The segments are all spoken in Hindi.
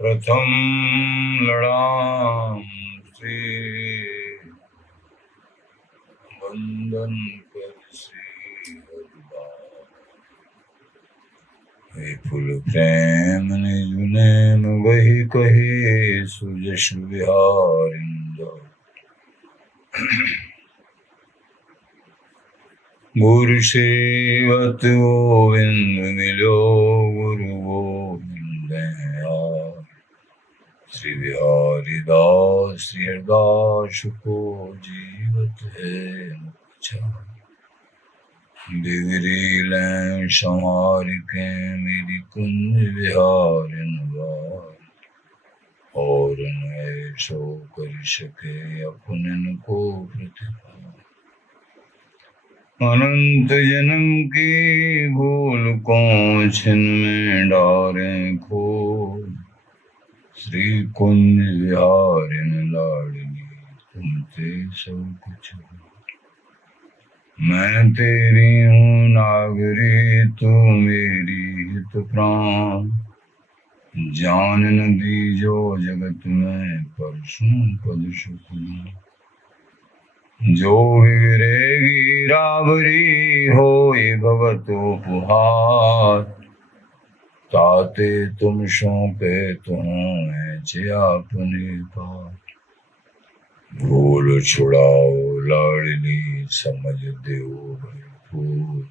प्रथम लड़ाम श्री वंदन कर श्री हरिदास। विपुल प्रेम निज नैन वही कहे सुजस विहारिंद। गुरु सेवत गोविंद मिलो गुरु गोविंद दयाल। श्री बिहारी दास श्री हरदास को जीवत है मुझा। बिगड़ी लें संहार के मेरी कुंज बिहारिन वार। और न सो कर सके अपनन को प्रतिपाल। अनंत जन्म की भूल को छिन में डारे खोल। श्री कुंज बिहारिन लाडली तुमसे सब कुछ हो। मैं तेरी हूँ नागरी तू मेरी हित प्राण। जान न दीजो जगत में परसों पद शुक्ल। जो बिगड़ेगी राबरी होए भगत उपहार। ताते तुम सौंपे तुम्हें अपने पार। भूल छुड़ाओ लाडली समझ दो भरपूर।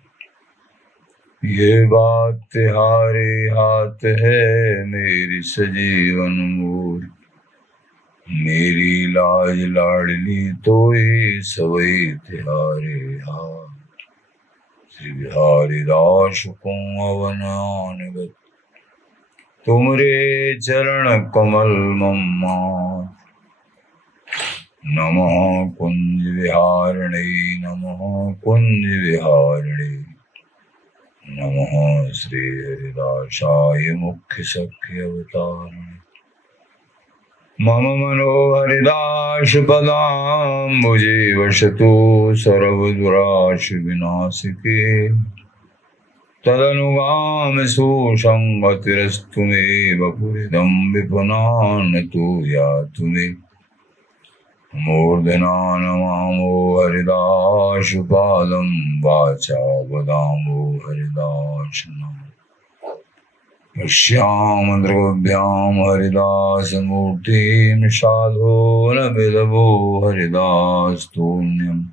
ये बात तिहारे हाथ है मेरी सजीवन मूर। मेरी लाज लाडली तो ही सवई तिहारे हाथ। श्री बिहारी दास को अवनानगत तुमरे चरण कमल मम्मा। नमः कुंज विहारिणे नमः कुंज विहारिणे। नमः श्री हरिदासाय मुख्य सख्य अवतारिणे। मम मनोहरिदास पदाम्बुजे वसतु सर्वदुराश विनाशिके। तदनुगाम सुसंगतिरस्तु मे वपुरिदं विपुनान् तु यातु मे। मूर्धना नमामो हरिदास पादं वाचा वदामो हरिदास नाम। पश्याम द्रव्याम हरिदास मूर्तिं साधो न विदभो हरिदास तुल्यम्।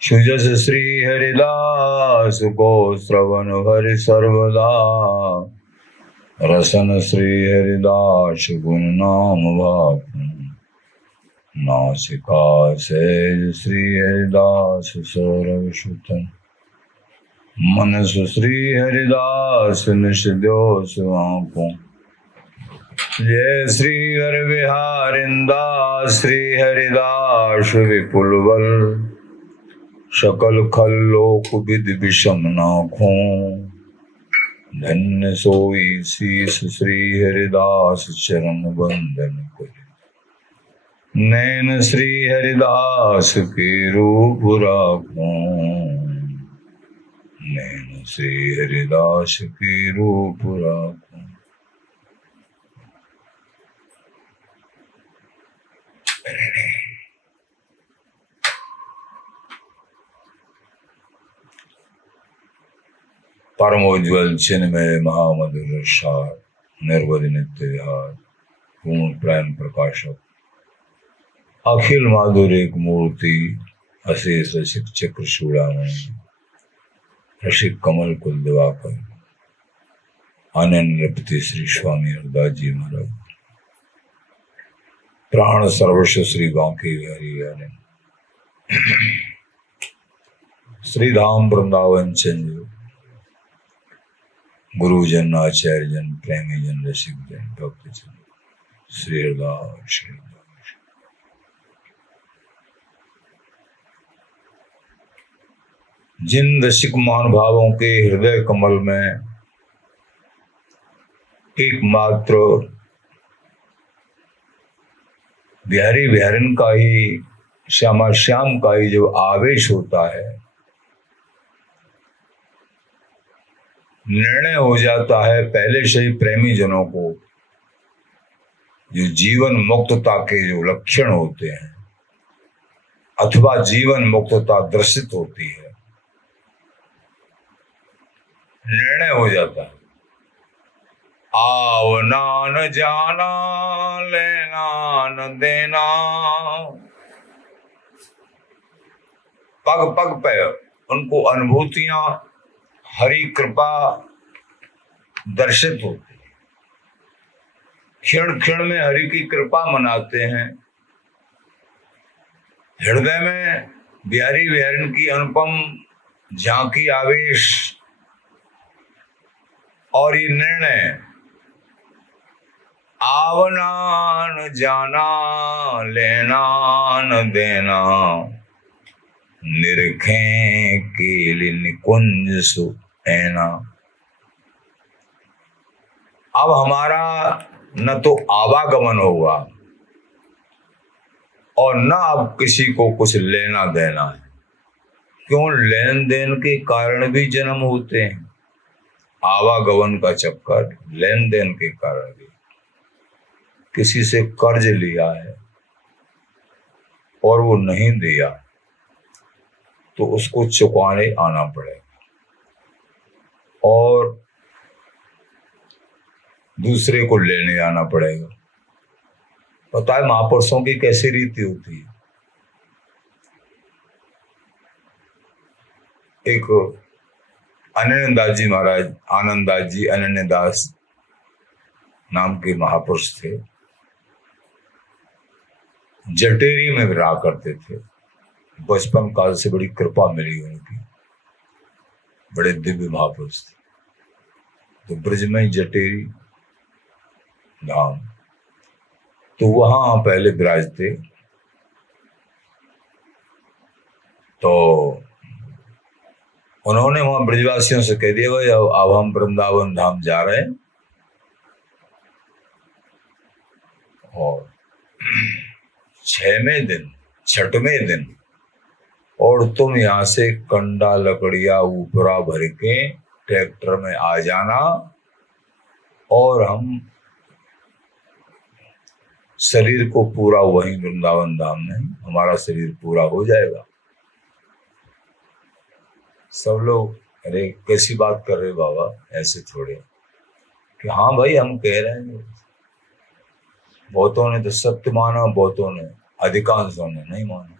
सुजस श्री हरिदास को श्रवण हरि सर्वदा। रसन श्री हरिदास गुण नाम वाक्य। नासिका सेज श्री हरिदास सौरभ सुतन। मनस श्री हरिदास निश द्यो आंखों। जय श्री हर विहारिंदास श्री हरिदास विपुल बल। सकल खल लोक विद विषम नाखों। धन्य सोई शीस श्री हरिदास चरण बंदन करे। नैन श्री हरिदास के रूप राखों। नैन श्री हरिदास के रूप राखों। परमोज्वल चिन्मय महामधुर सार निर्वधि नित्य विहार पूर्ण प्रेम प्रकाशक अखिल माधुर एक मूर्ति अशेष रसिक चक्र चूड़ामणि रसिक कमल कुल दिवाकर अनन्य प्रति श्री स्वामी हरदास जी महाराज। प्राण सर्वस्व श्री बांके बिहारी आनंद। श्री धाम वृंदावन चंद्र गुरुजन आचार्य जन प्रेमी जन रसिक जन भक्त जन श्री हरदास। जिन रसिक महानुभावों के हृदय कमल में एकमात्र बिहारी बिहारिन का ही श्यामा श्याम का ही जो आवेश होता है, निर्णय हो जाता है पहले से ही प्रेमी जनों को जो जीवन मुक्तता के जो लक्षण होते हैं अथवा जीवन मुक्तता दर्शित होती है, निर्णय हो जाता है। आवना न जाना, लेना न देना, पग पग पे उनको अनुभूतियां हरि कृपा दर्शित होती है। क्षण क्षण में हरि की कृपा मनाते हैं। हृदय में बिहारी बिहारिन की अनुपम झांकी आवेश और ये निर्णय आवना न जाना, लेना न देना, निरखें केली निकुंज सुनैना। अब हमारा न तो आवागमन होगा और न अब किसी को कुछ लेना देना है। क्यों? लेन देन के कारण भी जन्म होते हैं। आवागमन का चक्कर लेन देन के कारण भी। किसी से कर्ज लिया है और वो नहीं दिया तो उसको चुकाने आना पड़ेगा और दूसरे को लेने आना पड़ेगा। पता है महापुरुषों की कैसी रीति होती है। एक अनन्यदास जी महाराज, आनंददास जी अनन्यदास नाम के महापुरुष थे। जटेरी में रहा करते थे। बचपन काल से बड़ी कृपा मिली उनकी, बड़े दिव्य महापुरुष थे। तो ब्रज में जटेरी धाम, तो वहां पहले विराजते। तो उन्होंने वहां ब्रजवासियों से कह दिया भाई अब हम वृंदावन धाम जा रहे हैं और 6वें दिन 6वें दिन और तुम यहां से कंडा लकड़िया ऊपरा भर के ट्रैक्टर में आ जाना और हम शरीर को पूरा वहीं वृंदावन धाम में हमारा शरीर पूरा हो जाएगा। सब लोग अरे कैसी बात कर रहे बाबा, ऐसे थोड़े कि हाँ भाई हम कह रहे हैं। बहुतों ने तो सत्य माना, बहुतों ने, अधिकांशों ने नहीं माना।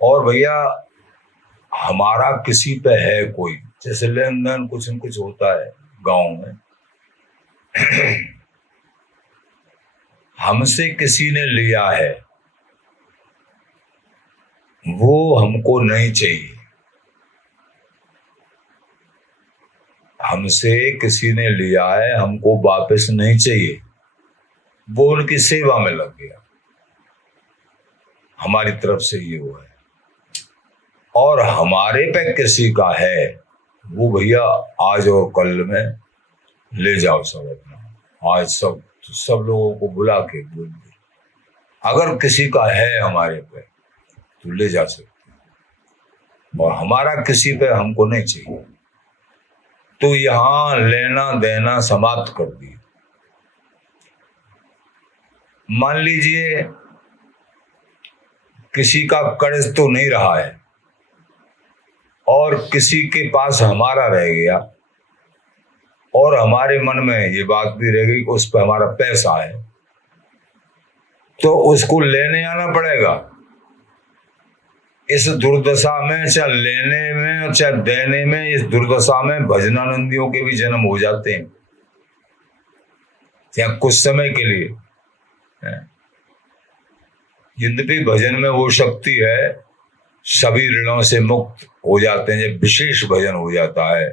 और भैया हमारा किसी पे है कोई, जैसे लेन देन कुछ न कुछ होता है गांव में, हमसे किसी ने लिया है वो हमको नहीं चाहिए। हमसे किसी ने लिया है हमको वापस नहीं चाहिए। वो उनकी सेवा में लग गया, हमारी तरफ से ये वो है। और हमारे पे किसी का है वो भैया आज और कल में ले जाओ सब अपना। आज सब लोगों को बुला के बोल दे अगर किसी का है हमारे पे तो ले जा सकते, और हमारा किसी पे हमको नहीं चाहिए। तो यहां लेना देना समाप्त कर दिया। मान लीजिए किसी का कर्ज तो नहीं रहा है और किसी के पास हमारा रह गया और हमारे मन में ये बात भी रह गई कि उस पर हमारा पैसा है, तो उसको लेने आना पड़ेगा। इस दुर्दशा में, चाहे लेने में चाहे देने में, इस दुर्दशा में भजनानंदियों के भी जन्म हो जाते हैं या कुछ समय के लिए। यद्यपि भजन में वो शक्ति है, सभी ऋणों से मुक्त हो जाते हैं जब विशेष भजन हो जाता है।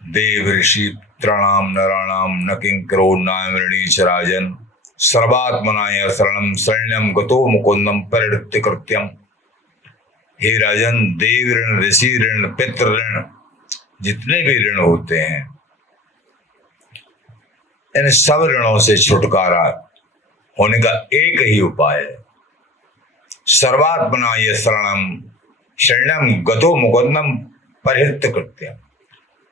देव ऋषि त्रणाम नराणाम न किंकरो नाम ऋणीच राजन सर्वात्मनाय शरणम शरण्यम गतो मुकुंदम परिणत्य कृत्यम। हे राजन, देव ऋण, ऋषि ऋण, पितृ ऋण, जितने भी ऋण होते हैं इन सब ऋणों से छुटकारा होने का एक ही उपाय है, सर्वात्मना ये शरणम गतो मुकुंदम परिहृत कृत्य।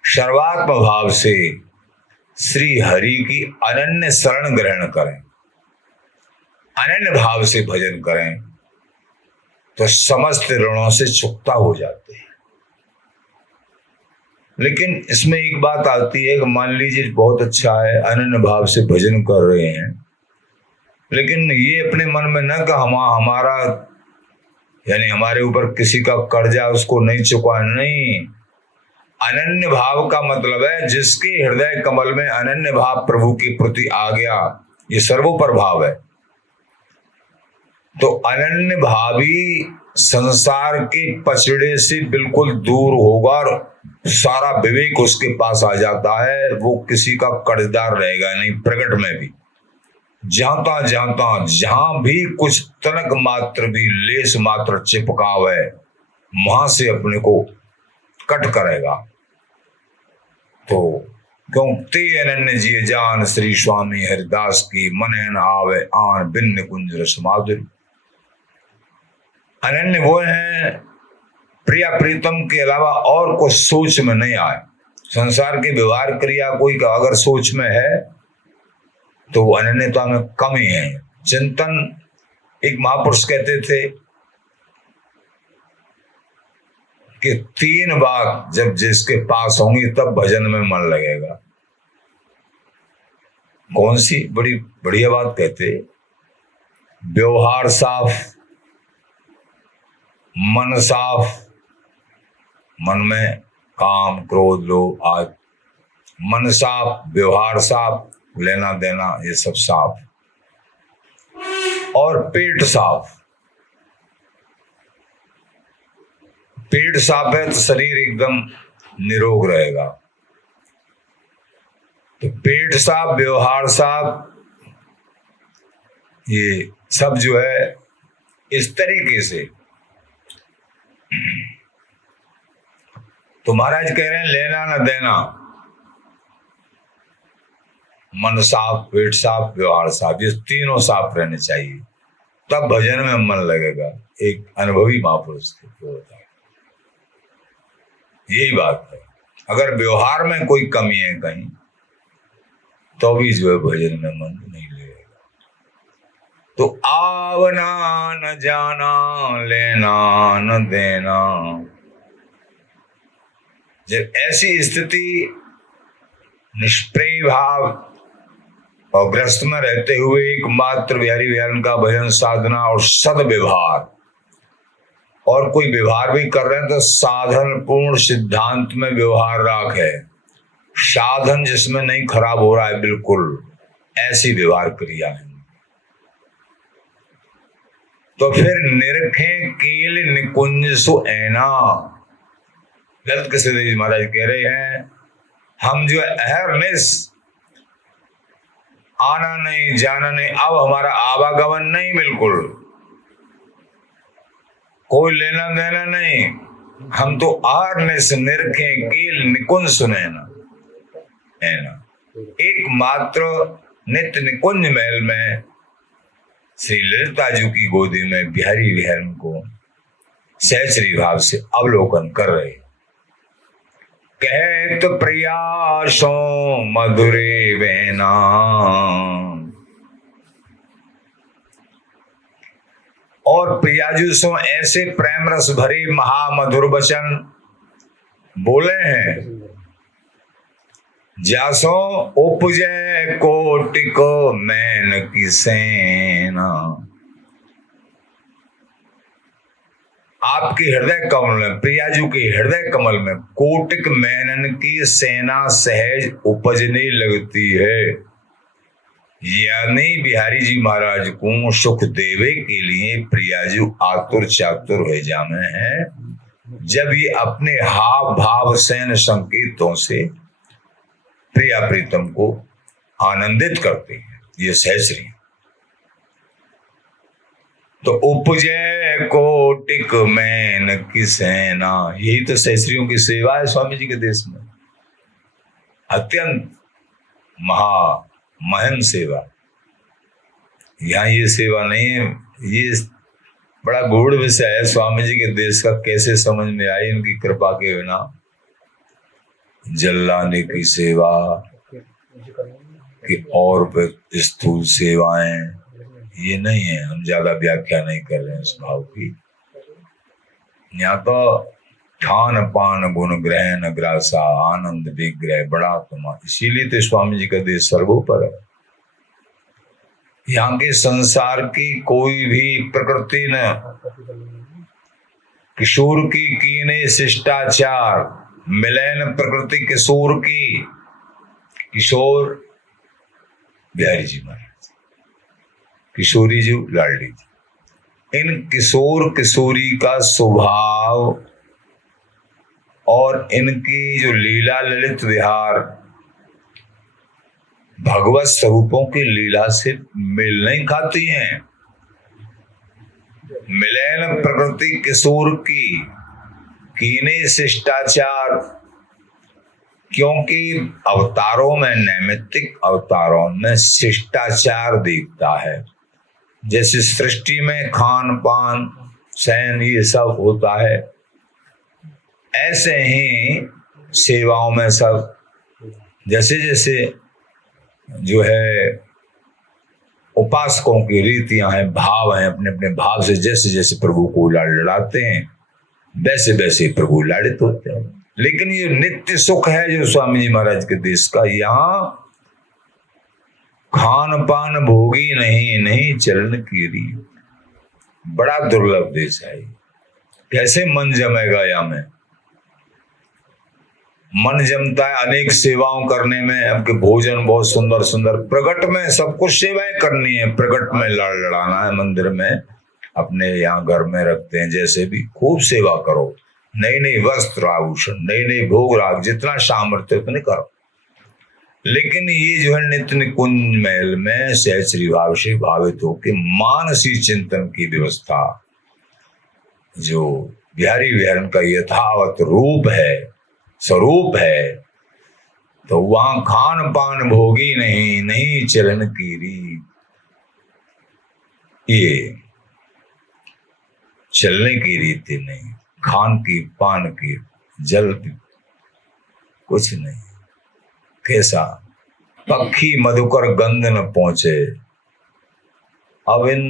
सर्वात्म भाव से श्री हरि की अनन्य शरण ग्रहण करें, अनन्य भाव से भजन करें तो समस्त ऋणों से चुकता हो जाते हैं। लेकिन इसमें एक बात आती है कि मान लीजिए बहुत अच्छा है, अनन्य भाव से भजन कर रहे हैं, लेकिन ये अपने मन में न कि हमारा यानी हमारे ऊपर किसी का कर्जा उसको नहीं चुका, नहीं। अनन्य भाव का मतलब है जिसके हृदय कमल में अनन्य भाव प्रभु के प्रति आ गया, ये सर्वोपर भाव है। तो अनन्य भावी संसार के पचड़े से बिल्कुल दूर होगा और सारा विवेक उसके पास आ जाता है, वो किसी का कर्जदार रहेगा नहीं। प्रकट में भी जहां भी कुछ तनक मात्र भी लेस मात्र चिपकाव है, वहां से अपने को कट करेगा। तो क्यों ते अनन्य जिये जान श्री स्वामी हरिदास की, मन न आवे आन बिन्न कुंज रस माधुरी। अनन्य वो है प्रिया प्रीतम के अलावा और कुछ सोच में नहीं आए। संसार के व्यवहार क्रिया कोई का अगर सोच में है तो वो अनन्यता में कमी है। चिंतन, एक महापुरुष कहते थे कि 3 बात जब जिसके पास होंगी तब भजन में मन लगेगा। कौन सी? बड़ी बढ़िया बात कहते, व्यवहार साफ, मन साफ, मन में काम क्रोध लोभ आज, मन साफ, व्यवहार साफ, लेना देना ये सब साफ, और पेट साफ। पेट साफ है तो शरीर एकदम निरोग रहेगा। तो पेट साफ, व्यवहार साफ, ये सब जो है इस तरीके से। तो महाराज कह रहे हैं लेना न देना, मन साफ, पेट साफ, व्यवहार साफ, ये तीनों साफ रहने चाहिए, तब भजन में मन लगेगा। एक अनुभवी महापुरुष थे वो बताए, यही बात है। अगर व्यवहार में कोई कमी है कहीं तो भी जो है भजन में मन नहीं लगेगा। तो आवना न जाना, लेना न देना, जब ऐसी स्थिति निष्प्रिय भाव और ग्रस्त में रहते हुए एकमात्र बिहारी विहारन का भजन साधना और सदव्यवहार, और कोई व्यवहार भी कर रहे हैं तो साधन पूर्ण सिद्धांत में व्यवहार राख है, साधन जिसमें नहीं खराब हो रहा है, बिल्कुल ऐसी व्यवहार क्रिया है। तो फिर निरखें कील निकुंज सु ऐना। ललित कृष्ण जी महाराज कह रहे हैं हम जो अहरनिश आना नहीं जाना नहीं, अब हमारा आवागमन नहीं, बिल्कुल कोई लेना देना नहीं, हम तो अहरनिश निरखें कील निकुंज सुनैना है ना। एकमात्र नित्य निकुंज महल में श्री ललिता जी की गोदी में बिहारी विहारन को सहचरी भाव से अवलोकन कर रहे। कहत प्रयासों मधुरे वेना, और प्रियाजू सो ऐसे प्रेम रस भरे महामधुर वचन बोले हैं, जासो उपजय कोटिक मैन की सेना। आपके हृदय कमल में, प्रियाजू के हृदय कमल में कोटिक मैनन की सेना सहज उपजने लगती है। यानी बिहारी जी महाराज को सुख देवे के लिए प्रियाजू आतुर चातुर हो जाने हैं, जब ये अपने हाव भाव सैन संकेतों से प्रिया प्रीतम को आनंदित करते हैं, ये सहस्री। तो उपजय कोटिक मैन की सेना, यही तो सहस्रियों की सेवा है स्वामी जी के देश में। अत्यंत महन सेवा। यहाँ ये सेवा नहीं है, ये बड़ा गूढ़ विषय है स्वामी जी के देश का, कैसे समझ में आई इनकी कृपा के बिना। जल्लाने की सेवा कि और फिर स्थूल सेवाएं, ये नहीं है। हम ज्यादा व्याख्या नहीं कर रहे हैं इस भाव की। यहाँ तो खान पान गुण ग्रहण ग्रासा आनंद विग्रह बड़ा तुम्हारा, इसीलिए तो स्वामी जी का देश सर्वोपर है। यहाँ के संसार की कोई भी प्रकृति न, किशोर की कीने शिष्टाचार मिलन प्रकृति किशोर की। किशोर बिहारी जी महाराज, किशोरी जी लाडली जी। इन किशोर किशोरी का स्वभाव और इनकी जो लीला ललित विहार भगवत स्वरूपों की लीला से मेल नहीं खाती हैं। मिलन प्रकृति किशोर की कीने शिष्टाचार, क्योंकि अवतारों में, नैमित्तिक अवतारों में शिष्टाचार दिखता है। जैसे सृष्टि में खान पान शयन ये सब होता है, ऐसे ही सेवाओं में सब जैसे जैसे जो है उपासकों की रीतियां हैं, भाव हैं, अपने अपने भाव से जैसे जैसे प्रभु को लड़ाते हैं वैसे वैसे प्रभु लाड़ित होते हैं। लेकिन ये नित्य सुख है जो स्वामी जी महाराज के देश का, यहाँ खान पान भोगी नहीं, नहीं चलन कीरी। बड़ा दुर्लभ देश है। कैसे मन जमेगा यहाँ में? मन जमता है अनेक सेवाओं करने में। आपके भोजन बहुत सुंदर सुंदर, प्रगट में सब कुछ सेवाएं करनी है। प्रगट में लड़ाना है, मंदिर में अपने यहाँ घर में रखते हैं, जैसे भी खूब सेवा करो। नई नई वस्त्र आभूषण, नई नई भोग राग, जितना सामर्थ्य उतने करो। लेकिन ये जो है नित्य निकुंज महल में सहचरी भाव से भावित होकर मानसी चिंतन की व्यवस्था, जो बिहारी विहरण का यथावत रूप है, स्वरूप है, तो वहां खान पान भोगी नहीं, नहीं चलन कीरी। ये चलने की रीति नहीं, खान की पान की जल कुछ नहीं। कैसा पक्षी मधुकर गंध न पहुंचे। अब इन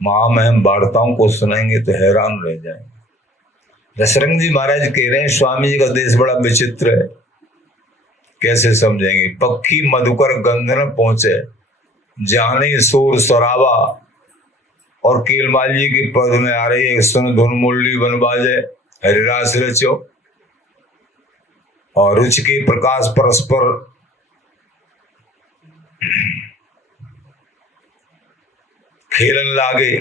महामहिम वार्ताओं को सुनेंगे तो हैरान रह जाएंगे। दशरंग जी महाराज कह रहे हैं स्वामी जी का देश बड़ा विचित्र है। कैसे समझेंगे? पक्षी मधुकर गंध न पहुंचे, जाने शोर सराबा, और केलमाल जी की पद में आ रही है सुन धुन मुरली बन बाजे, हरिरास रचो, और रुचि के प्रकाश परस्पर खेलन लागे।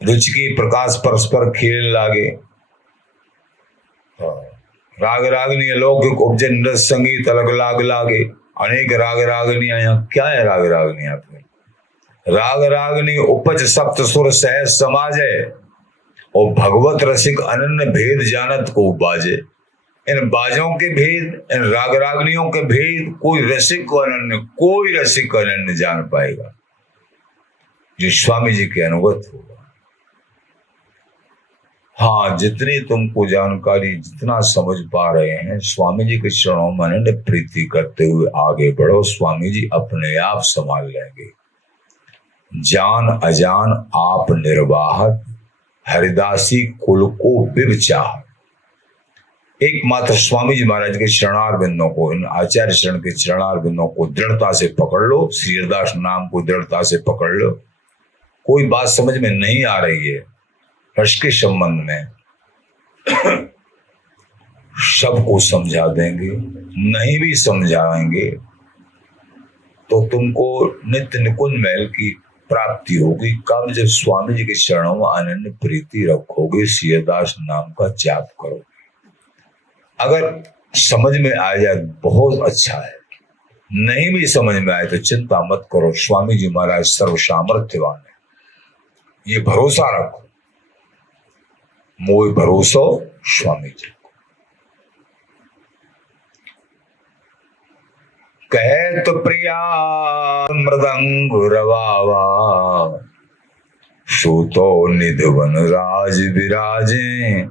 रुचि की प्रकाश परस्पर खेलन लागे। राग रागनी अलौकिक उपजन रस संगीत अलग लाग लागे। अनेक राग रागनियां, यहाँ क्या है राग रागनियां? राग रागनी उपज सप्त सुर सहज समाजे, और भगवत रसिक अनन्य भेद जानत को बाजे। इन बाजों के भेद, इन राग रागनियों के भेद कोई रसिक अनन्य, कोई रसिक अनन्य जान पाएगा जो स्वामी जी के अनुगत होगा। हाँ, जितनी तुमको जानकारी, जितना समझ पा रहे हैं, स्वामी जी के चरणों में अनन्य प्रीति करते हुए आगे बढ़ो। स्वामी जी अपने आप संभाल लेंगे। जान अजान आप निर्वाहक, हरिदासी कुल को विवचार। एकमात्र स्वामी जी महाराज के चरणार बिंदों को, इन आचार्य शरण के चरणार बिंदों को दृढ़ता से पकड़ लो। श्री हरिदास नाम को दृढ़ता से पकड़ लो। कोई बात समझ में नहीं आ रही है रस के संबंध में, सबको समझा देंगे। नहीं भी समझाएंगे तो तुमको नित्य निकुंज महल की प्राप्ति होगी। कब? जब स्वामी जी के चरणों में अनन्य प्रीति रखोगे, श्री हरिदास नाम का जाप करोगे। अगर समझ में आ जाए बहुत अच्छा है, नहीं भी समझ में आए तो चिंता मत करो। स्वामी जी महाराज सर्व सामर्थ्यवान है, ये भरोसा रखो। मोह भरोसा स्वामी जी को। कहे तो प्रिया मृदंग रवावा, सूतो निधवन राज विराजे,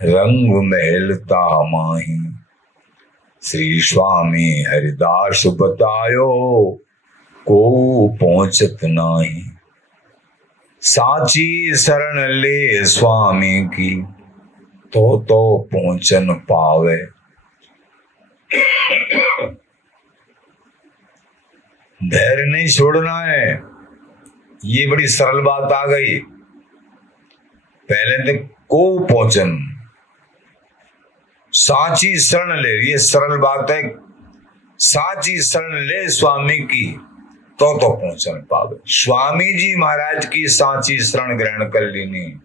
रंग महलता माही। श्री स्वामी हरिदास बतायो, को पहुंचत नाही। साची शरण ले स्वामी की, तो पहुंचन पावे। धैर्य नहीं छोड़ना है। ये बड़ी सरल बात आ गई। पहले तो को पहुंचन, साची शरण ले, ये सरल बात है। साची शरण ले स्वामी की, तो पहुंचन पावे। स्वामी जी महाराज की साची शरण ग्रहण कर लेनी,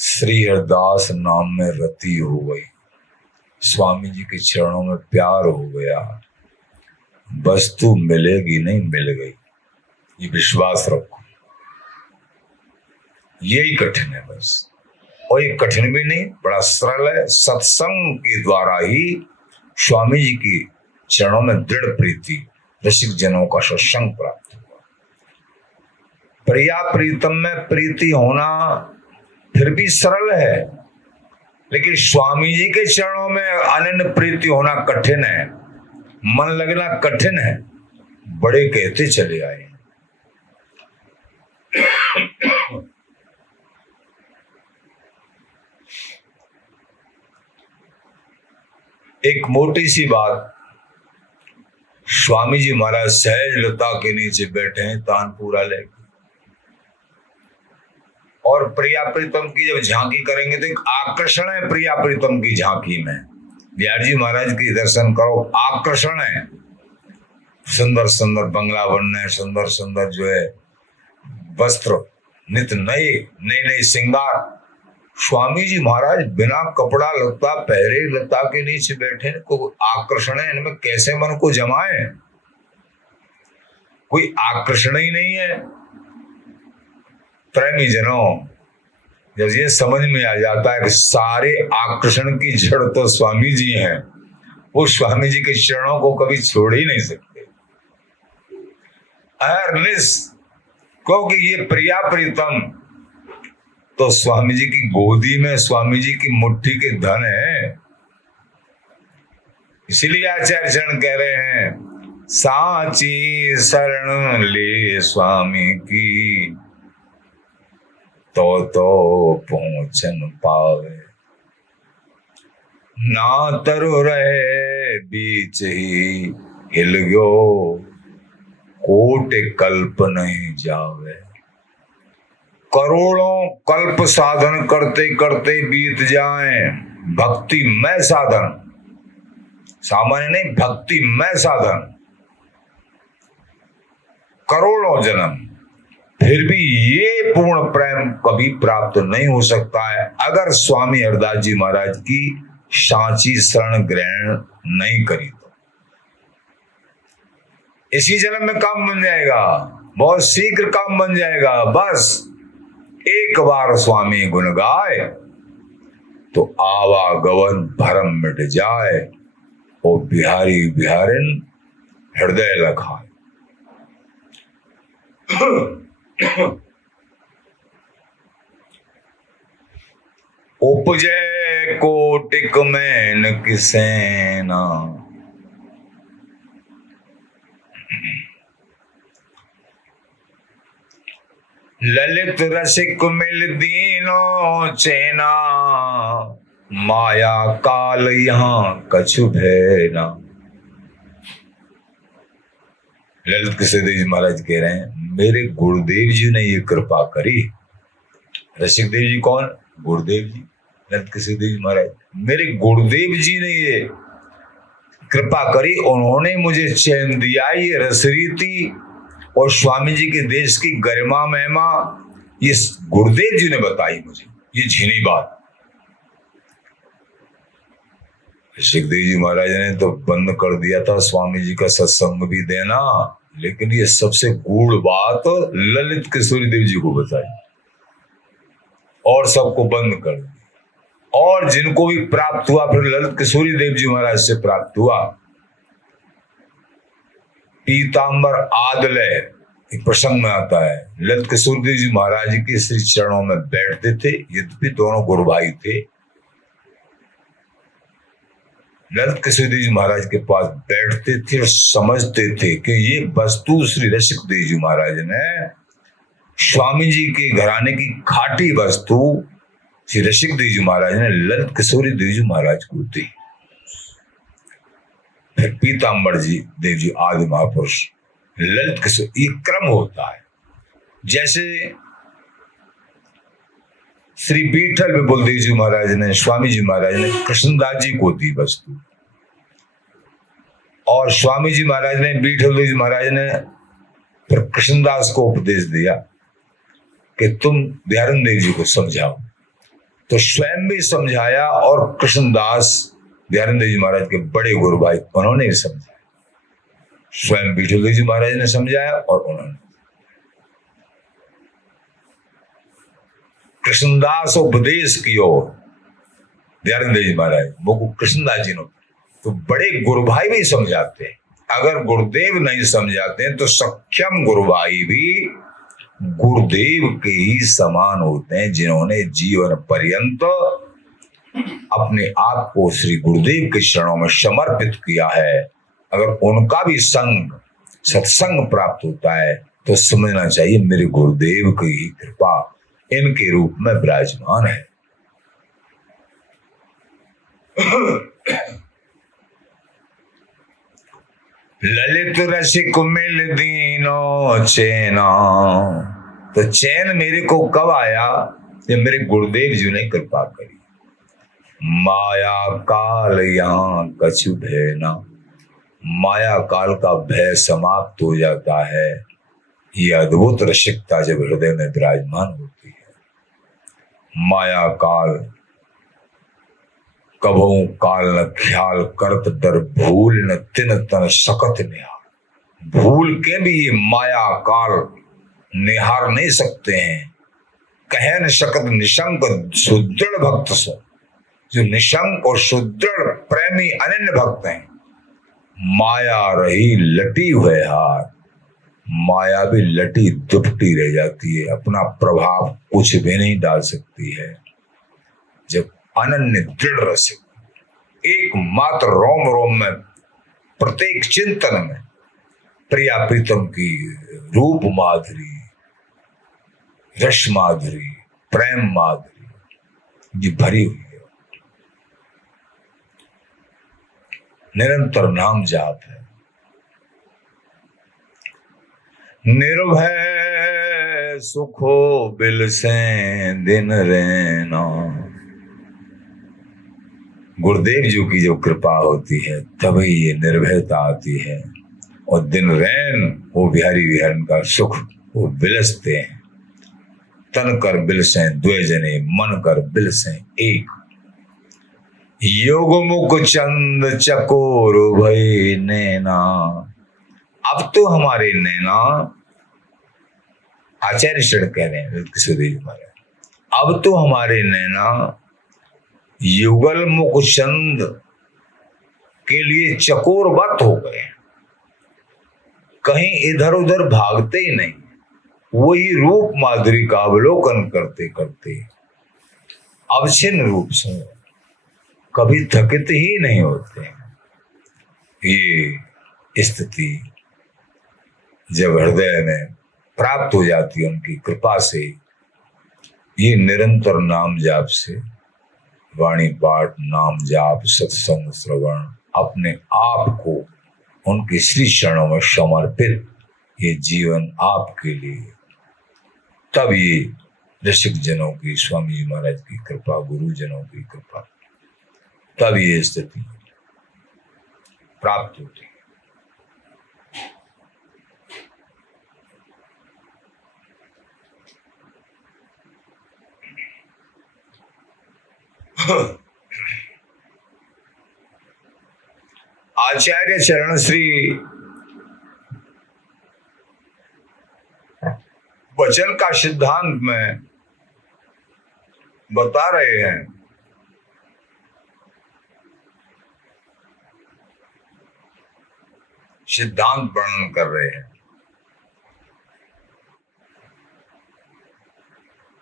श्री हरदास नाम में रति हो गई। स्वामी जी के चरणों में प्यार हो गया। वस्तु मिलेगी नहीं, मिल गई, ये विश्वास रखो। यही कठिन है बस, और ये कठिन भी नहीं, बड़ा सरल है। सत्संग के द्वारा ही स्वामी जी की चरणों में दृढ़ प्रीति, रसिक जनों का सत्संग प्राप्त हुआ। प्रिया प्रीतम में प्रीति होना फिर भी सरल है, लेकिन स्वामी जी के चरणों में अनन्य प्रीति होना कठिन है, मन लगना कठिन है। बड़े कहते चले आए। एक मोटी सी बात, स्वामी जी महाराज सहज लता के नीचे बैठे हैं, तानपुरा लेकर, और प्रिया प्रीतम की जब झांकी करेंगे तो एक आकर्षण है प्रिया प्रीतम की झांकी में। बिहार जी महाराज की दर्शन करो, आकर्षण है। सुंदर सुंदर बंगला बनने, सुंदर सुंदर जो है वस्त्र, नित नए नए नए श्रृंगार। स्वामी जी महाराज बिना कपड़ा लता पहरे लता के नीचे बैठे, को आकर्षण है। इनमें कैसे मन को जमाए? कोई आकर्षण ही नहीं है। प्रेमी जनों, जब ये समझ में आ जाता है कि सारे आकर्षण की जड़ तो स्वामी जी हैं, वो स्वामी जी के चरणों को कभी छोड़ ही नहीं सकते। अहरनिश, क्योंकि ये प्रिया प्रीतम तो स्वामी जी की गोदी में, स्वामी जी की मुट्ठी के धन है। इसीलिए आचार्य चरण कह रहे हैं, साची शरण ले स्वामी की, तो पहुंचन पावे। ना तरु रहे बीच ही हिल गयो, कोटि कल्प नहीं जावे। करोड़ों कल्प साधन करते करते बीत जाएं, भक्ति में साधन, सामान्य नहीं, भक्ति में साधन, करोड़ों जन्म, फिर भी ये पूर्ण प्रेम कभी प्राप्त नहीं हो सकता है अगर स्वामी हरदास जी महाराज की सांची शरण ग्रहण नहीं करी तो। इसी जन्म में काम बन जाएगा, बहुत शीघ्र काम बन जाएगा। बस एक बार स्वामी गुण गाए तो आवागवन भरम मिट जाए, ओ बिहारी बिहारिन हृदय लखाए। उपजय कोटिक मैन किसेना, ललित रसिक मिल दीनो चेना, माया काल यहाँ कछु भैना। ललित किशोर जी महाराज कह रहे हैं, मेरे गुरुदेव जी ने ये कृपा करी। रसिक देव जी कौन? गुरुदेव जी। ललित किशोर जी महाराज, मेरे गुरुदेव जी ने ये कृपा करी, उन्होंने मुझे चैन दिया। ये रसरीति और स्वामी जी के देश की गरिमा महिमा ये गुरुदेव जी ने बताई मुझे, ये झीनी बात। सुखदेव जी महाराज ने तो बंद कर दिया था स्वामी जी का सत्संग भी देना, लेकिन ये सबसे गूढ़ बात ललित किशोरी देव जी को बताई और सबको बंद कर दिया। और जिनको भी प्राप्त हुआ फिर ललित किशोरी देव जी महाराज से प्राप्त हुआ। पीतांबर आदले एक प्रसंग में आता है, ललित किशोर देव जी महाराज के श्री चरणों में बैठते थे, यद्यपि दोनों गुरु भाई थे। ललित किशोर देव जी महाराज के पास बैठते थे और समझते थे कि ये वस्तु श्री रसिक देव जी महाराज ने, स्वामी जी के घराने की खाटी वस्तु श्री रसिक देव जी महाराज ने ललित किशोरी देव जी महाराज को दी। फिर पीताम्बर जी देव जी आदि महापुरुष, ललित किशोर, ये क्रम होता है। जैसे श्री बीठल विपुल देव जी महाराज ने, स्वामी जी महाराज ने कृष्णदास जी को दी वस्तु, और स्वामी जी महाराज ने, बीठल देव जी महाराज ने फिर कृष्णदास को उपदेश दिया कि तुम बिहारन देव जी को समझाओ। तो स्वयं भी समझाया और कृष्णदास बिहारन देव जी महाराज के बड़े गुरु भाई, उन्होंने भी समझाया। स्वयं बीठल देव जी महाराज ने समझाया और उन्होंने, कृष्णदास उपदेश कियो बिहारन देव जी महाराज, वो कृष्णदास जी ने। तो बड़े गुरु भाई भी समझाते हैं। अगर गुरुदेव नहीं समझाते हैं तो सक्षम गुरु भाई भी गुरुदेव के ही समान होते हैं, जिन्होंने जीवन पर्यंत अपने आप को श्री गुरुदेव के चरणों में समर्पित किया है। अगर उनका भी संग, सत्संग प्राप्त होता है तो समझना चाहिए मेरे गुरुदेव की ही कृपा इनके रूप में विराजमान है। ललित रसिक मिल दीनो चैना, तो चैन मेरे को कब आया? जब मेरे गुरुदेव जी ने कृपा करी। माया काल यहाँ कछु भय ना, माया काल का भय समाप्त हो जाता है। ये अद्भुत रसिकता जब हृदय में विराजमान होती है। माया काल कभू काल न ख्याल करत डर भूल न तिन तन सकत निहार। भूल के भी ये माया काल निहार नहीं सकते हैं। कह न सकत निशंक सुदृढ़ भक्त सो, जो निशंक और सुदृढ़ प्रेमी अनन्य भक्त हैं। माया रही लटी हुए हार, माया भी लटी दुपटी रह जाती है, अपना प्रभाव कुछ भी नहीं डाल सकती है। जब अनन्य दृढ़ रसिक, एकमात्र रोम रोम में, प्रत्येक चिंतन में प्रिया प्रीतम की रूप माधुरी, रस माधुरी, प्रेम माधुरी ये भरी हुई है। निरंतर नाम जाप है। निर्भय सुखो बिल से दिन रहना। गुरुदेव जी की जो कृपा होती है तभी ये निर्भयता आती है। और दिन रैन वो बिहारी विहरण का सुख वो बिलसते हैं। तन कर बिलसे द्वे जने, मन कर बिलसे एक। योग मुख चंद चकोर भई नैना। अब तो हमारे नैना, आचार्य शरण कह रहे हैं किशोर देव जी महाराज, अब तो हमारे नैना युगल मुख चंद के लिए चकोरवत हो गए। कहीं इधर उधर भागते ही नहीं, वही रूप माधुरी का अवलोकन करते करते अवच्छिन्न रूप से कभी थकित ही नहीं होते। ये स्थिति जब हृदय में प्राप्त हो जाती है उनकी कृपा से, ये निरंतर नाम जाप से, वाणी पाठ, नाम जाप, सत्संग श्रवण, अपने आप को उनके श्री चरणों में समर्पित, ये जीवन आपके लिए, तब ये ऋषिक जनों की, स्वामी जी महाराज की कृपा, गुरु जनों की कृपा, तब ये स्थिति प्राप्त होती है। आचार्य चरण श्री वचन का सिद्धांत में बता रहे हैं, सिद्धांत वर्णन कर रहे हैं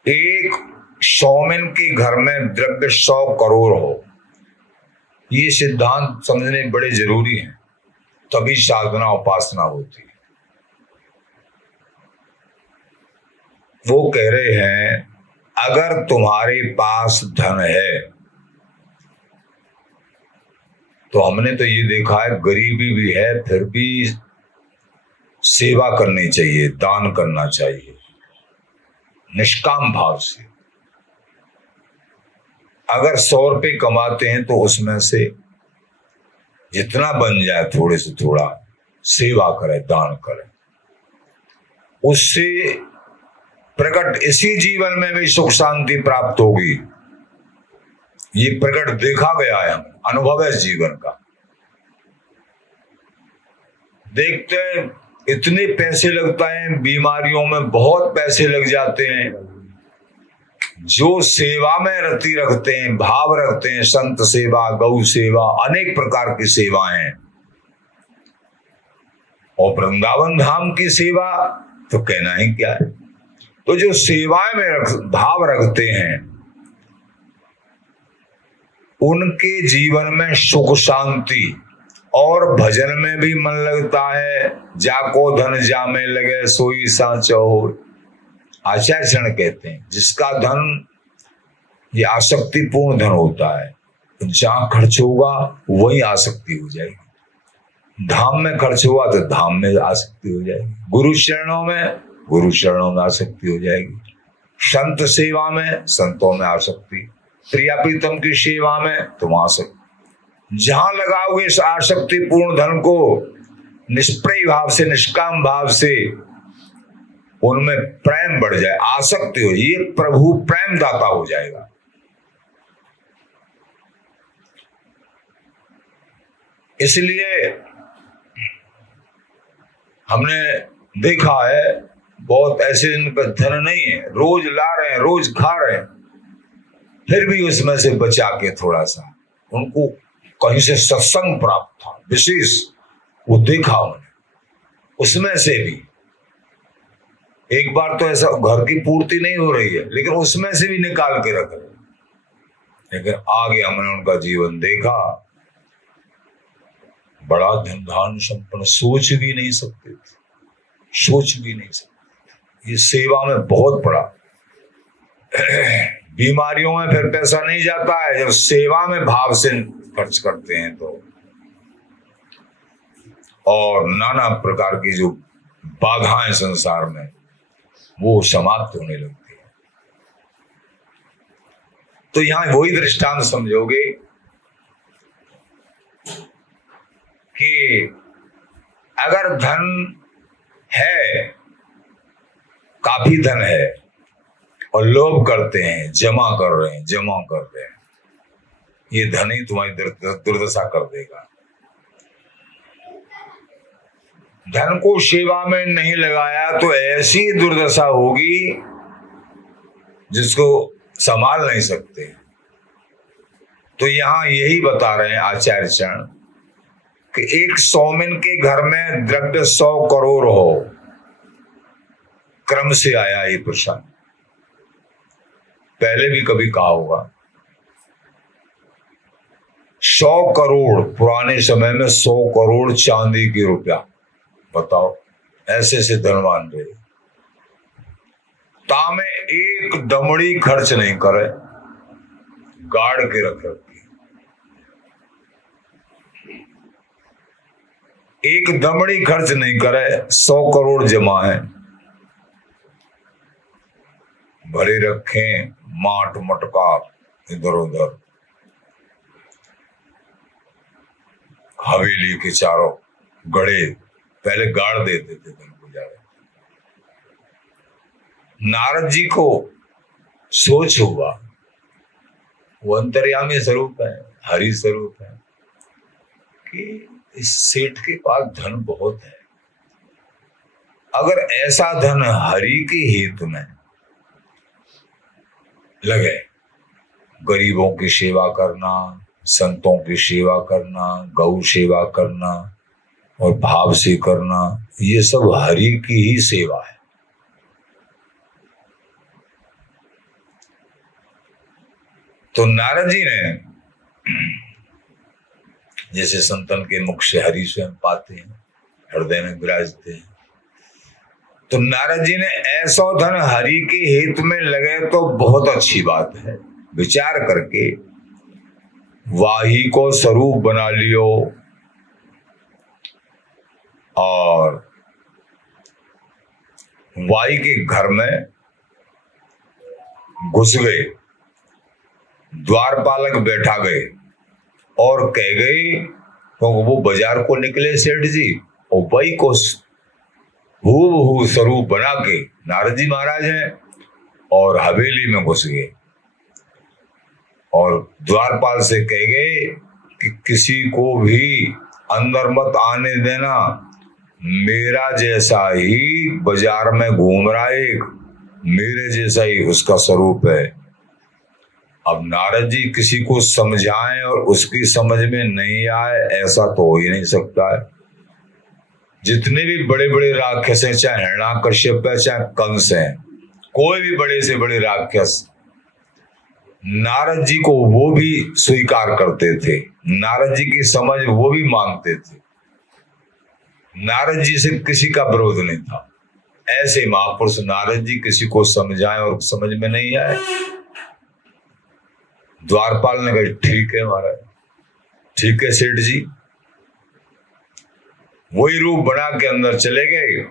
एक सौमिन के घर में द्रव्य 100 करोड़ हो, ये सिद्धांत समझने बड़े जरूरी हैं, तभी साधना उपासना होती है। वो कह रहे हैं अगर तुम्हारे पास धन है, तो हमने तो ये देखा है गरीबी भी है फिर भी सेवा करनी चाहिए, दान करना चाहिए निष्काम भाव से। अगर 100 रुपये कमाते हैं तो उसमें से जितना बन जाए थोड़े से थोड़ा सेवा करें, दान करें। उससे प्रकट इसी जीवन में भी सुख शांति प्राप्त होगी। ये प्रकट देखा गया है, अनुभव है जीवन का। देखते हैं इतने पैसे लगता है, बीमारियों में बहुत पैसे लग जाते हैं। जो सेवा में रति रखते हैं, भाव रखते हैं, संत सेवा, गौ सेवा, अनेक प्रकार की सेवाएं, और वृंदावन धाम की सेवा तो कहना ही क्या है। तो जो सेवाएं में भाव रखते हैं उनके जीवन में सुख शांति और भजन में भी मन लगता है। जाको धन जामे लगे सोई सांचो हो, आचार्य शरण कहते हैं। जिसका धन ये आसक्तिपूर्ण धन होता है, तो जहां खर्च होगा वही आसक्ति हो जाएगी। धाम में खर्च हुआ तो धाम में आसक्ति हो जाएगी, गुरु शरणों में आसक्ति हो जाएगी, संत सेवा में संतों में आसक्ति, प्रिया प्रीतम की सेवा में तुम आसक्ति। जहां लगाओगे इस आसक्तिपूर्ण धन को निष्प्रिय भाव से, निष्काम भाव से, उनमें प्रेम बढ़ जाए, आसक्ति हो, ये प्रभु प्रेम दाता हो जाएगा। इसलिए हमने देखा है बहुत ऐसे इनका धन नहीं है, रोज ला रहे हैं, रोज खा रहे हैं, फिर भी उसमें से बचा के थोड़ा सा, उनको कहीं से सत्संग प्राप्त था विशेष, वो देखा उन्हें, उसमें से भी एक बार तो ऐसा घर की पूर्ति नहीं हो रही है लेकिन उसमें से भी निकाल के रख रहे। लेकिन आगे हमने उनका जीवन देखा, बड़ा धन धान संपन्न, सोच भी नहीं सकते थे, सोच भी नहीं सकते। ये सेवा में बहुत बड़ा बीमारियों में फिर पैसा नहीं जाता है, जब सेवा में भाव से खर्च करते हैं तो। और नाना प्रकार की जो बाधाएं संसार में वो समाप्त होने लगती है। तो यहां वही दृष्टांत समझोगे कि अगर धन है, काफी धन है, और लोभ करते हैं, जमा कर रहे हैं, ये धन ही तुम्हारी दुर्दशा कर देगा। धन को सेवा में नहीं लगाया तो ऐसी दुर्दशा होगी जिसको संभाल नहीं सकते। तो यहां यही बता रहे हैं आचार्य चरण कि एक सौमिन के घर में द्रव्य 100 करोड़ हो, क्रम से आया ये प्रश्न, पहले भी कभी कहा होगा। 100 करोड़ पुराने समय में 100 करोड़ चांदी की रुपया, बताओ ऐसे से धनवान रहे। तामे एक दमड़ी खर्च नहीं करे, गाड़ के रख रखी, एक दमड़ी खर्च नहीं करे, 100 करोड़ जमा है, भरे रखें माट मटका इधर उधर, हवेली के चारों गड़े पहले गाड़ देते थे धन पुजारी। नारद जी को सोच हुआ, वो अंतर्यामी स्वरूप है, हरि स्वरूप है, कि इस सेठ के पास धन बहुत है, अगर ऐसा धन हरि के हित में लगे, गरीबों की सेवा करना, संतों की सेवा करना, गौ सेवा करना और भाव से करना, ये सब हरि की ही सेवा है। तो नारद जी ने, जैसे संतन के मुख से हरि स्वयं पाते हैं, हृदय में विराजते हैं, तो नारद जी ने ऐसा धन हरि के हित में लगे तो बहुत अच्छी बात है, विचार करके वाही को स्वरूप बना लियो और वाही के घर में घुस गए। द्वारपालक बैठा गए और कह गए, तो वो बाजार को निकले सेठ जी, और वाही को हूबहू स्वरूप बना के नारद जी महाराज हैं और हवेली में घुस गए और द्वारपाल से कह गए कि किसी को भी अंदर मत आने देना, मेरा जैसा ही बाजार में घूम रहा है, मेरे जैसा ही उसका स्वरूप है। अब नारद जी किसी को समझाएं और उसकी समझ में नहीं आए, ऐसा तो हो ही नहीं सकता है। जितने भी बड़े बड़े राक्षस हैं, चाहे हिरण्याकश्यप है, चाहे कंस हैं, कोई भी बड़े से बड़े राक्षस, नारद जी को वो भी स्वीकार करते थे, नारद जी की समझ वो भी मानते थे, नारद जी से किसी का विरोध नहीं था। ऐसे महापुरुष नारद जी किसी को समझाएं और समझ में नहीं आए, द्वारपाल ने कहा ठीक है महाराज, ठीक है सेठ जी। वही रूप बना के अंदर चले गए,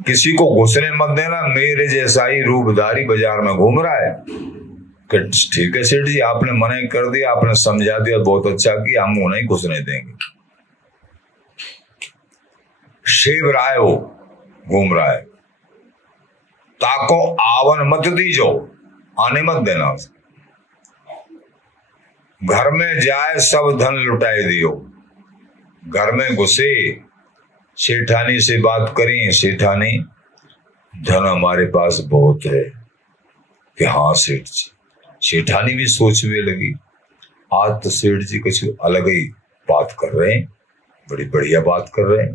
किसी को घुसने मत देना, मेरे जैसा ही रूपधारी बाजार में घूम रहा है। ठीक है सेठ जी, आपने मना कर दिया, आपने समझा दिया, बहुत अच्छा किया, हम उन्हें घुसने देंगे। शिव रहा है, वो घूम रहा है, ताको आवन मत दीजो, आने मत देना उसको। घर में जाए सब धन लुटाए दियो। घर में घुसे, सेठानी से बात करी, सेठानी धन हमारे पास बहुत है। कि हाँ सेठ जी। सेठानी भी सोचने लगी, आज तो सेठ जी कुछ अलग ही बात कर रहे हैं, बड़ी बढ़िया बात कर रहे हैं।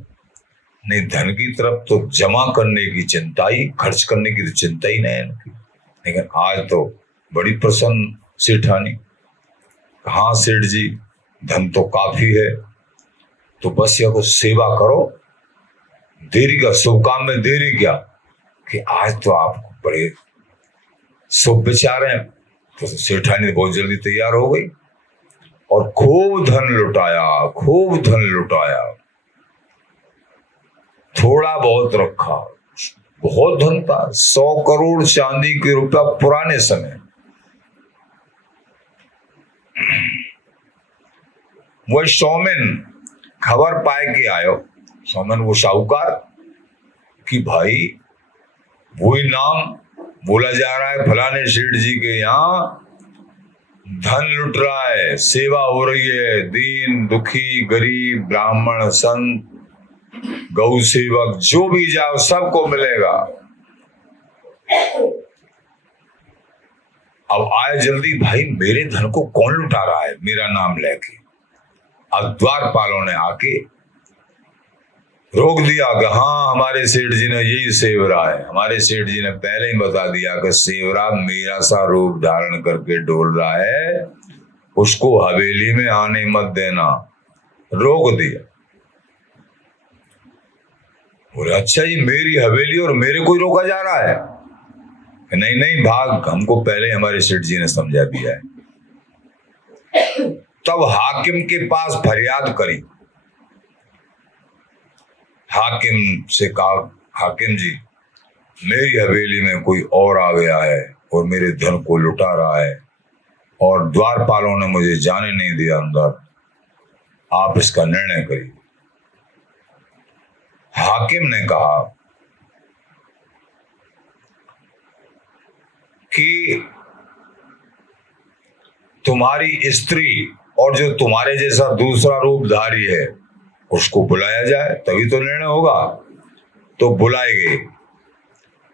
नहीं, धन की तरफ तो जमा करने की चिंता ही, खर्च करने की तो चिंता ही नहीं है इनकी। लेकिन आज तो बड़ी प्रसन्न सेठानी। हाँ सेठ जी, धन तो काफी है, तो बस यह को सेवा करो, देरी का, शुभ काम में देरी क्या, कि आज तो आपको बड़े शुभ विचार हैं। तो सेठानी बहुत जल्दी तैयार हो गई और खूब धन लुटाया, खूब धन लुटाया, थोड़ा बहुत रखा, बहुत धन था, 100 करोड़ चांदी के रुपया पुराने समय। वह सौमन खबर पाए के आयो, सौमन वो साहूकार, कि भाई वही नाम बोला जा रहा है, फलाने सेठ जी के यहाँ धन लुट रहा है, सेवा हो रही है, दीन दुखी गरीब ब्राह्मण संत गौ सेवक जो भी जाओ सबको मिलेगा। अब आए जल्दी, भाई मेरे धन को कौन लुटा रहा है मेरा नाम लेके। अब द्वारपालों ने आके रोक दिया कि हाँ हमारे सेठ जी ने यही सेवरा है। हमारे सेठ जी ने पहले ही बता दिया कि सेवरा मेरा सा रूप धारण करके डोल रहा है, उसको हवेली में आने मत देना, रोक दिया। बोले अच्छा जी, मेरी हवेली और मेरे को ही रोका जा रहा है? नहीं नहीं भाग, हमको पहले हमारे सेठ जी ने समझा दिया है। तब हाकिम के पास फरियाद करी, हाकिम से कहा, हाकिम जी मेरी हवेली में कोई और आ गया है और मेरे धन को लुटा रहा है और द्वारपालों ने मुझे जाने नहीं दिया अंदर, आप इसका निर्णय करिए। हाकिम ने कहा कि तुम्हारी स्त्री और जो तुम्हारे जैसा दूसरा रूपधारी है उसको बुलाया जाए, तभी तो निर्णय होगा। तो बुलाए गए,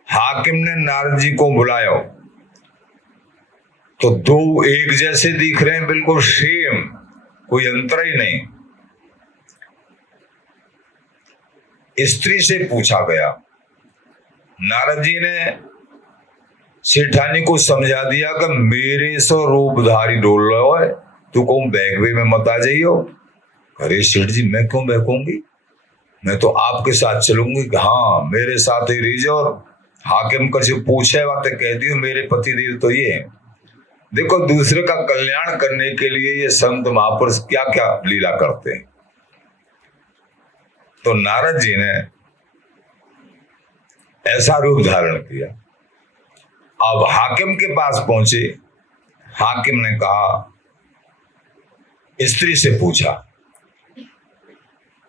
हाकिम ने नारद जी को बुलाया, तो दो एक जैसे दिख रहे हैं, बिल्कुल सेम, कोई अंतर ही नहीं। स्त्री से पूछा गया, नारद जी ने सेठानी को समझा दिया कि मेरे से रूपधारी डोल रहा है, तू कहूं बैगवे में मत आ जाइयो। अरे सेठ जी मैं क्यों बहकूंगी, मैं तो आपके साथ चलूंगी। हाँ मेरे साथ ही रही जाओ, हाकिम कर जो पूछे बातें कह दी, मेरे पति देव तो ये हैं। देखो दूसरे का कल्याण करने के लिए ये संत महापुरुष क्या क्या लीला करते हैं। तो नारद जी ने ऐसा रूप धारण किया। अब हाकिम के पास पहुंचे, हाकिम ने कहा, स्त्री से पूछा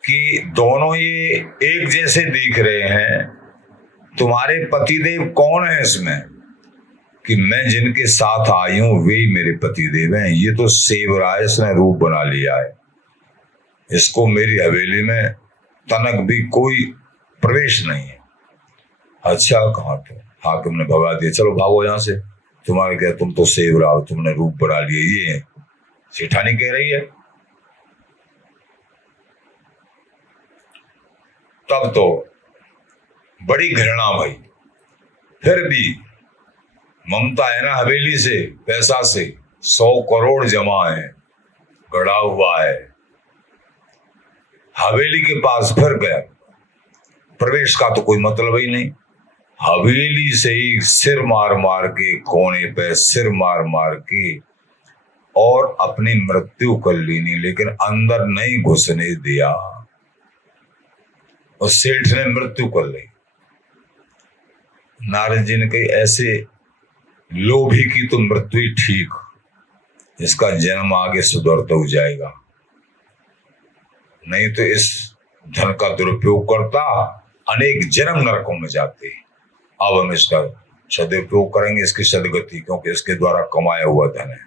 कि दोनों ये एक जैसे दिख रहे हैं, तुम्हारे पतिदेव कौन है इसमें? कि मैं जिनके साथ आई हूं वे ही मेरे पतिदेव हैं। ये तो सेवराय इसने रूप बना लिया है, इसको मेरी हवेली में तनक भी कोई प्रवेश नहीं है। अच्छा कहा, तो हाकिम ने भगा दिया, चलो भागो यहां से, तुम्हारे क्या, तुम तो सेवरा हो, तुमने रूप बना लिया। ये सेठानी कह रही है। तब तो बड़ी घृणा भाई, फिर भी ममता है ना, हवेली से पैसा से 100 करोड़ जमा है, गड़ा हुआ है। हवेली के पास फिर गया, प्रवेश का तो कोई मतलब ही नहीं। हवेली से ही सिर मार मार के, कोने पे सिर मार मार के और अपनी मृत्यु कर लेनी, लेकिन अंदर नहीं घुसने दिया। और सेठ ने मृत्यु कर ली। नारद जी ने कही, ऐसे लोभी की तो मृत्यु ही ठीक, इसका जन्म आगे सुधरता हो जाएगा, नहीं तो इस धन का दुरुपयोग करता अनेक जन्म नरकों में जाते। अब हम इसका सदुपयोग करेंगे, इसकी सदगति, क्योंकि इसके द्वारा कमाया हुआ धन है,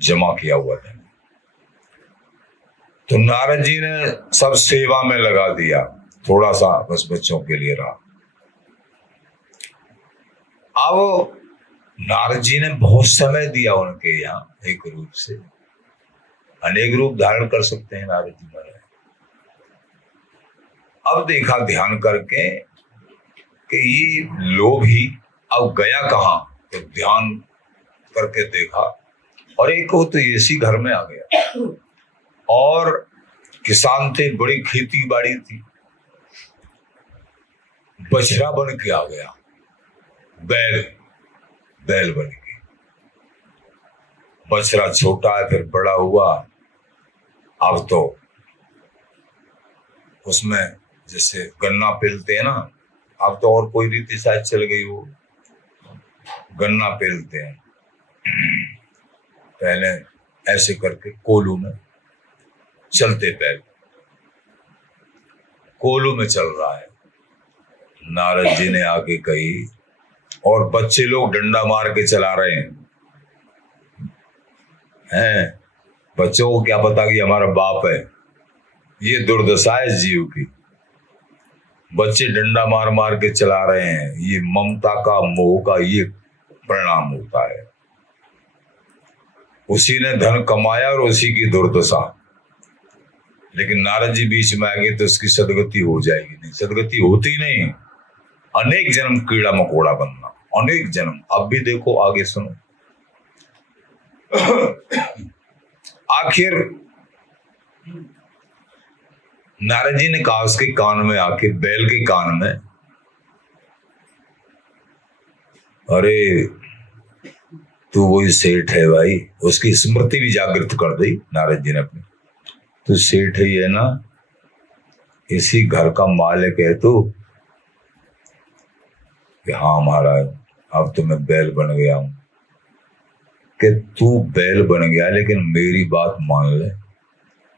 जमा किया हुआ धन। तो नारद जी ने सब सेवा में लगा दिया, थोड़ा सा बस बच्चों के लिए रहा। अब नारद जी ने बहुत समय दिया उनके यहाँ, एक रूप से अनेक रूप धारण कर सकते हैं नारद जी महाराज। अब देखा ध्यान करके कि ये लोग ही अब गया कहाँ, तो ध्यान करके देखा, और एक वो तो इसी घर में आ गया। और किसान थे, बड़ी खेती बाड़ी थी, बछड़ा बन के आ गया, बैल बन के। बछड़ा छोटा है, फिर बड़ा हुआ। अब तो उसमें जैसे गन्ना पेलते हैं ना, अब तो और कोई रीति शायद चल गई, वो गन्ना पेलते हैं। पहले ऐसे करके कोलू में चलते, पैर कोलू में चल रहा है। नारद जी ने आके कही, और बच्चे लोग डंडा मार के चला रहे हैं। बच्चों को क्या पता कि हमारा बाप है। ये दुर्दशा है जीव की, बच्चे डंडा मार मार के चला रहे हैं। ये ममता का, मोह का ये परिणाम होता है। उसी ने धन कमाया और उसी की दुर्दशा। लेकिन नारद जी बीच में आ गए तो उसकी सदगति हो जाएगी नहीं, सदगति होती नहीं। अनेक जन्म कीड़ा मकोड़ा बनना, अनेक जन्म। अब भी देखो, आगे सुनो। आखिर नारद जी ने कहा उसके कान में आके, बैल के कान में, अरे तू वही सेठ है भाई। उसकी स्मृति भी जागृत कर दी नारद जी ने अपनी। तू सेठ ही है ना, इसी घर का मालिक है तू? कि हाँ महाराज, अब तो मैं बैल बन गया हूं। कि तू बैल बन गया, लेकिन मेरी बात मान ले,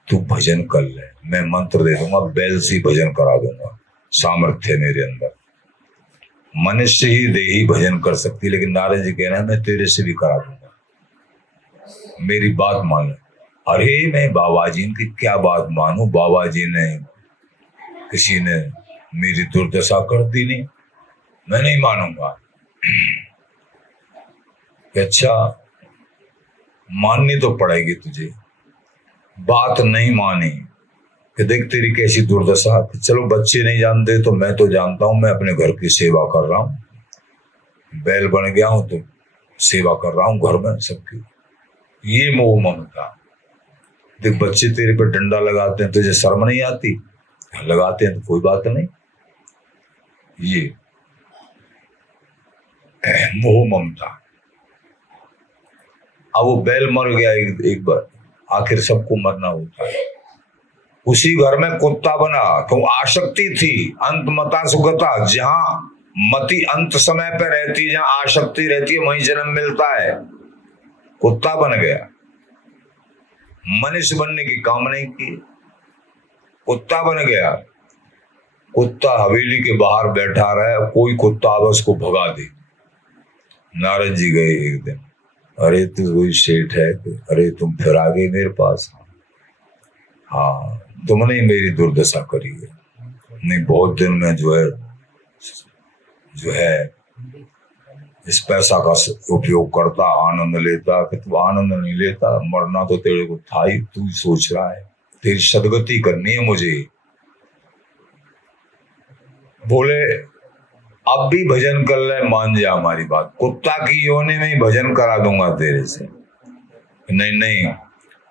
तू भजन कर ले, मैं मंत्र दे दूंगा, बैल से भजन करा दूंगा। सामर्थ्य मेरे अंदर, मनुष्य ही देही भजन कर सकती, लेकिन नारद जी कह रहे हैं मैं तेरे से भी करा दूंगा, मेरी बात मान ले। अरे मैं बाबा जी की क्या बात मानूं, बाबा जी ने, किसी ने मेरी दुर्दशा कर दी नहीं, मैं नहीं मानूंगा। अच्छा, माननी तो पड़ेगी तुझे। बात नहीं मानी कि देख तेरी कैसी दुर्दशा। चलो बच्चे नहीं जानते तो मैं तो जानता हूं, मैं अपने घर की सेवा कर रहा हूं, बैल बन गया हूं तो सेवा कर रहा हूं घर में सबकी। ये मोह ममता। देख बच्चे तेरे पर डंडा लगाते हैं, तुझे शर्म नहीं आती? लगाते हैं तो कोई बात नहीं। ये मोह ममता। अब वो बैल मर गया एक बार, आखिर सबको मरना होता है। उसी घर में कुत्ता बना, तो आसक्ति थी, अंत मता सुगता। जहां मति अंत समय पे रहती है, जहां आसक्ति रहती है, वहीं जन्म मिलता है। कुत्ता बन गया, मनुष्य बनने की काम नहीं की, कुत्ता बन गया। कुत्ता हवेली के बाहर बैठा रहा, कोई कुत्ता अब उसको भगा दे। नारद जी गए एक दिन, अरे तू वही सेठ है? अरे तुम फिर आ गए मेरे पास। हाँ, तुमने मेरी दुर्दशा करी है। नहीं, बहुत दिन में जो है इस पैसा का उपयोग करता, आनंद लेता। कि तू आनंद नहीं लेता, मरना तो तेरे को था ही, तू सोच रहा है तेरी सदगति करनी है मुझे। बोले अब भी भजन कर ले, मान जा हमारी बात, कुत्ता की योनि में ही भजन करा दूंगा तेरे से। नहीं नहीं,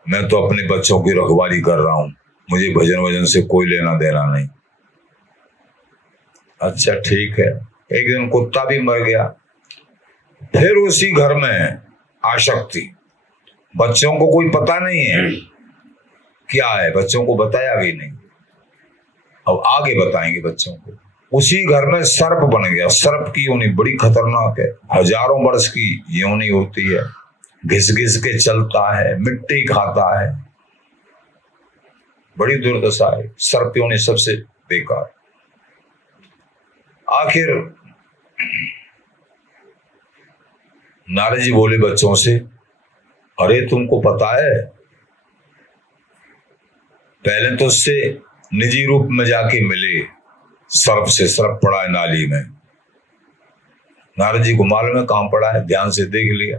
मैं तो अपने बच्चों की रखवाली कर रहा हूं, मुझे भजन वजन से कोई लेना देना नहीं। अच्छा ठीक है। एक दिन कुत्ता भी मर गया, फिर उसी घर में आसक्ति। बच्चों को कोई पता नहीं है क्या है, बच्चों को बताया भी नहीं, अब आगे बताएंगे बच्चों को। उसी घर में सर्प बन गया। सर्प की योनि बड़ी खतरनाक है, हजारों वर्ष की योनि होती है, घिस घिस के चलता है, मिट्टी खाता है, बड़ी दुर्दशा है। सर्प योनि सबसे बेकार। आखिर नारद जी बोले बच्चों से, अरे तुमको पता है, पहले तो उससे निजी रूप में जाके मिले, सर्प से। सर्प पड़ा है नाली में। नारद जी को मालूम है कहां पड़ा है, ध्यान से देख लिया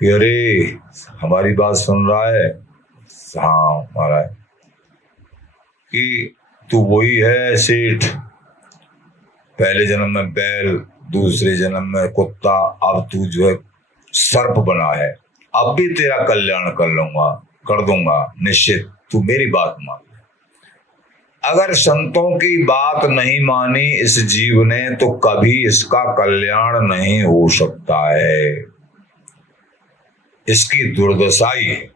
कि अरे हमारी बात सुन रहा है। हाँ महाराज, कि तू वही है सेठ, पहले जन्म में बैल, दूसरे जन्म में कुत्ता, अब तू जो है सर्प बना है। अब भी तेरा कल्याण कर लूंगा, कर दूंगा निश्चित, तू मेरी बात मान। अगर संतों की बात नहीं मानी इस जीव ने, तो कभी इसका कल्याण नहीं हो सकता है, इसकी दुर्दशा ही है।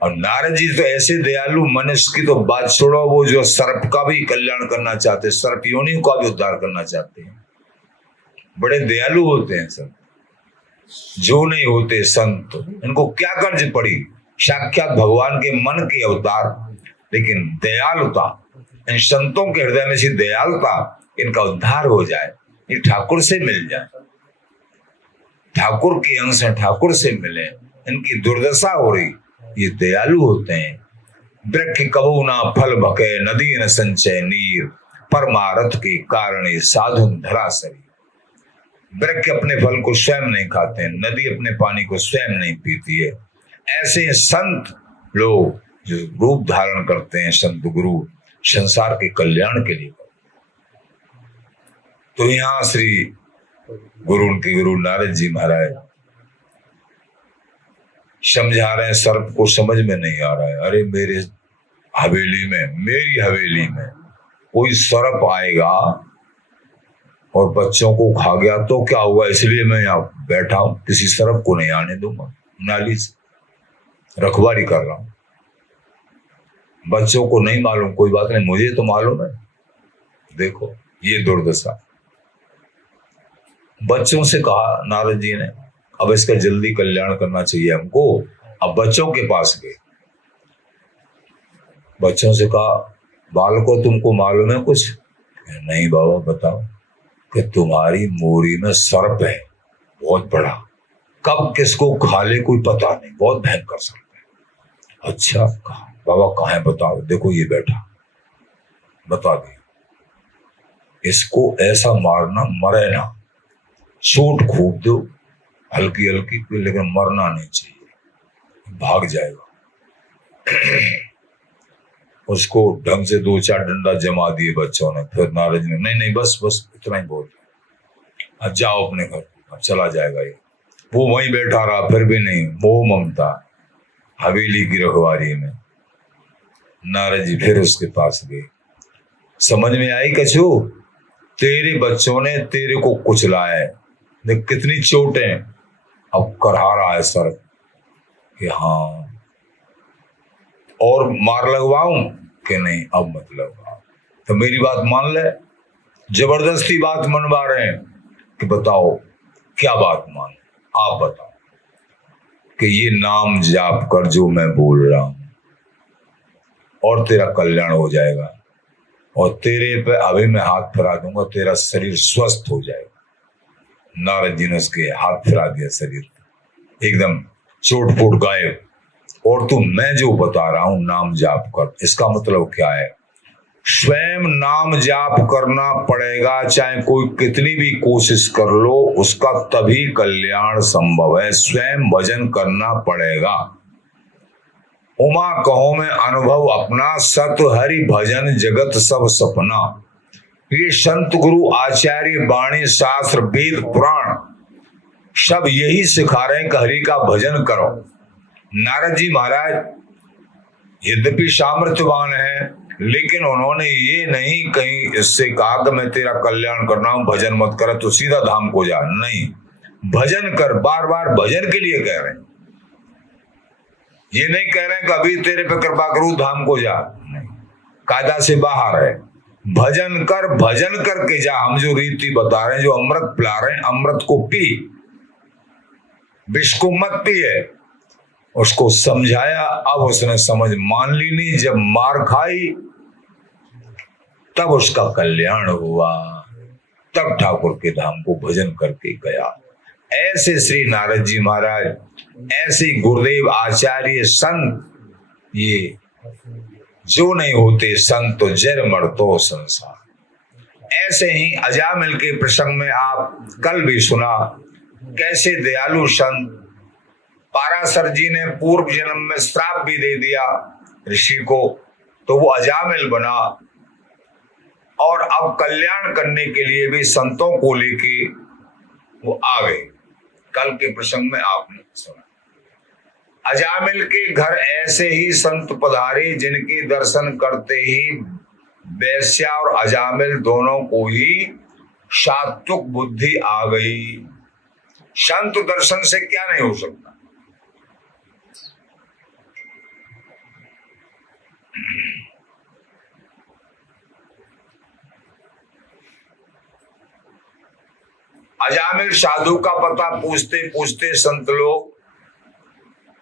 और नारद जी तो ऐसे दयालु मनुष्य की तो बात छोड़ो, वो जो सर्प का भी कल्याण करना चाहते, सर्प योनियों का भी उद्धार करना चाहते हैं, बड़े दयालु होते हैं सब। जो नहीं होते संत, इनको क्या कर्ज पड़ी, साक्षात भगवान के मन के अवतार, लेकिन दयालुता, इन संतों के हृदय में सी दयालुता, इनका उद्धार हो जाए, ये ठाकुर से मिल जाए, ठाकुर के अंश हैं, ठाकुर से मिले। इनकी दुर्दशा हो रही, ये दयालु होते हैं। वृक्ष कबू ना फल भके, नदी न संचय नीर, परमारथ के कारण साधु धरासरी। वृक्ष अपने फल को स्वयं नहीं खाते हैं, नदी अपने पानी को स्वयं नहीं पीती है। ऐसे संत लोग जो रूप धारण करते हैं, संत गुरु, संसार के कल्याण के लिए। तो यहां श्री गुरु नारद जी महाराज समझा रहे हैं, सर्प को समझ में नहीं आ रहा है। अरे मेरी हवेली में कोई सर्प आएगा और बच्चों को खा गया तो क्या हुआ, इसलिए मैं यहाँ बैठा हूं, किसी सर्प को नहीं आने दूंगा, नाली से रखवाली कर रहा हूं। बच्चों को नहीं मालूम, कोई बात नहीं, मुझे तो मालूम है। देखो ये दुर्दशा। बच्चों से कहा नारद जी ने, अब इसका जल्दी कल्याण करना चाहिए हमको। अब बच्चों के पास गए, बच्चों से कहा, बालको तुमको मालूम है कुछ? नहीं बाबा बताओ। कि तुम्हारी मोरी में सर्प है, बहुत बड़ा, कब किसको खा ले कोई पता नहीं, बहुत भयंकर सर्प है। अच्छा कहा, बाबा कहाँ है बताओ। देखो ये बैठा, बता दिया। इसको ऐसा मारना, मरे ना, चोट खूब दो हल्की हल्की, लेकिन मरना नहीं चाहिए, भाग जाएगा। उसको ढंग से 2-4 डंडा जमा दिए बच्चों ने। फिर नारद जी ने, नहीं बस इतना ही बहुत। अब जाओ अपने घर, अब चला जाएगा ये। वो वहीं बैठा रहा, फिर भी नहीं, मोह ममता। हवेली की रखवारी में नारद जी फिर उसके पास गए। समझ में आई कछु, तेरे बच्चों ने तेरे को कुचला है, देख कितनी चोटें। अब करहा रहा है सर कि हाँ, और मार लगवाऊं कि नहीं, अब मत लगवाओ, तो मेरी बात मान ले। जबरदस्ती बात मनवा रहे हैं कि बताओ क्या बात मान, आप बताओ कि ये नाम जाप कर जो मैं बोल रहा हूं और तेरा कल्याण हो जाएगा, और तेरे पे अभी मैं हाथ फिरा दूंगा, तेरा शरीर स्वस्थ हो जाएगा। नारद जी ने उसके हाथ फिरा दिया, शरीर एकदम चोट फूट गायब। और तू मैं जो बता रहा हूं नाम जाप कर, इसका मतलब क्या है, स्वयं नाम जाप करना पड़ेगा, चाहे कोई कितनी भी कोशिश कर लो, उसका तभी कल्याण संभव है। स्वयं भजन करना पड़ेगा। उमा कहो में अनुभव अपना, सत हरि भजन जगत सब सपना। ये संत गुरु आचार्य वाणी शास्त्र वेद पुराण सब यही सिखा रहे हैं कि हरि का भजन करो। नारद जी महाराज यद्यपि सामर्थ्यवान है, लेकिन उन्होंने ये नहीं कहीं इससे कहा कि मैं तेरा कल्याण करना हूं, भजन मत कर तो सीधा धाम को जा, नहीं, भजन कर। बार बार भजन के लिए कह रहे हैं, ये नहीं कह रहे हैं कि अभी तेरे पे कृपा करूं धाम को जा, नहीं, कायदा से बाहर है। भजन कर, भजन करके जा। हम जो रीति बता रहे हैं, जो अमृत पिला रहे हैं, अमृत को पी, विष को मत पिए। उसको समझाया, अब उसने समझ मान ली नहीं। जब मार खाई तब उसका कल्याण हुआ, तब ठाकुर के धाम को भजन करके गया। ऐसे श्री नारद जी महाराज, ऐसे गुरुदेव आचार्य संत, ये जो नहीं होते संत तो जर मरतो संसार। ऐसे ही अजामिल के प्रसंग में आप कल भी सुना, कैसे दयालु संत पाराशर जी ने पूर्व जन्म में श्राप भी दे दिया ऋषि को, तो वो अजामिल बना, और अब कल्याण करने के लिए भी संतों को लेके वो आ गए। कल के प्रसंग में आपने सुना, अजामिल के घर ऐसे ही संत पधारे, जिनके दर्शन करते ही वैश्या और अजामिल दोनों को ही सात्विक बुद्धि आ गई। संत दर्शन से क्या नहीं हो सकता। अजामिल साधु का पता पूछते पूछते संत लोग,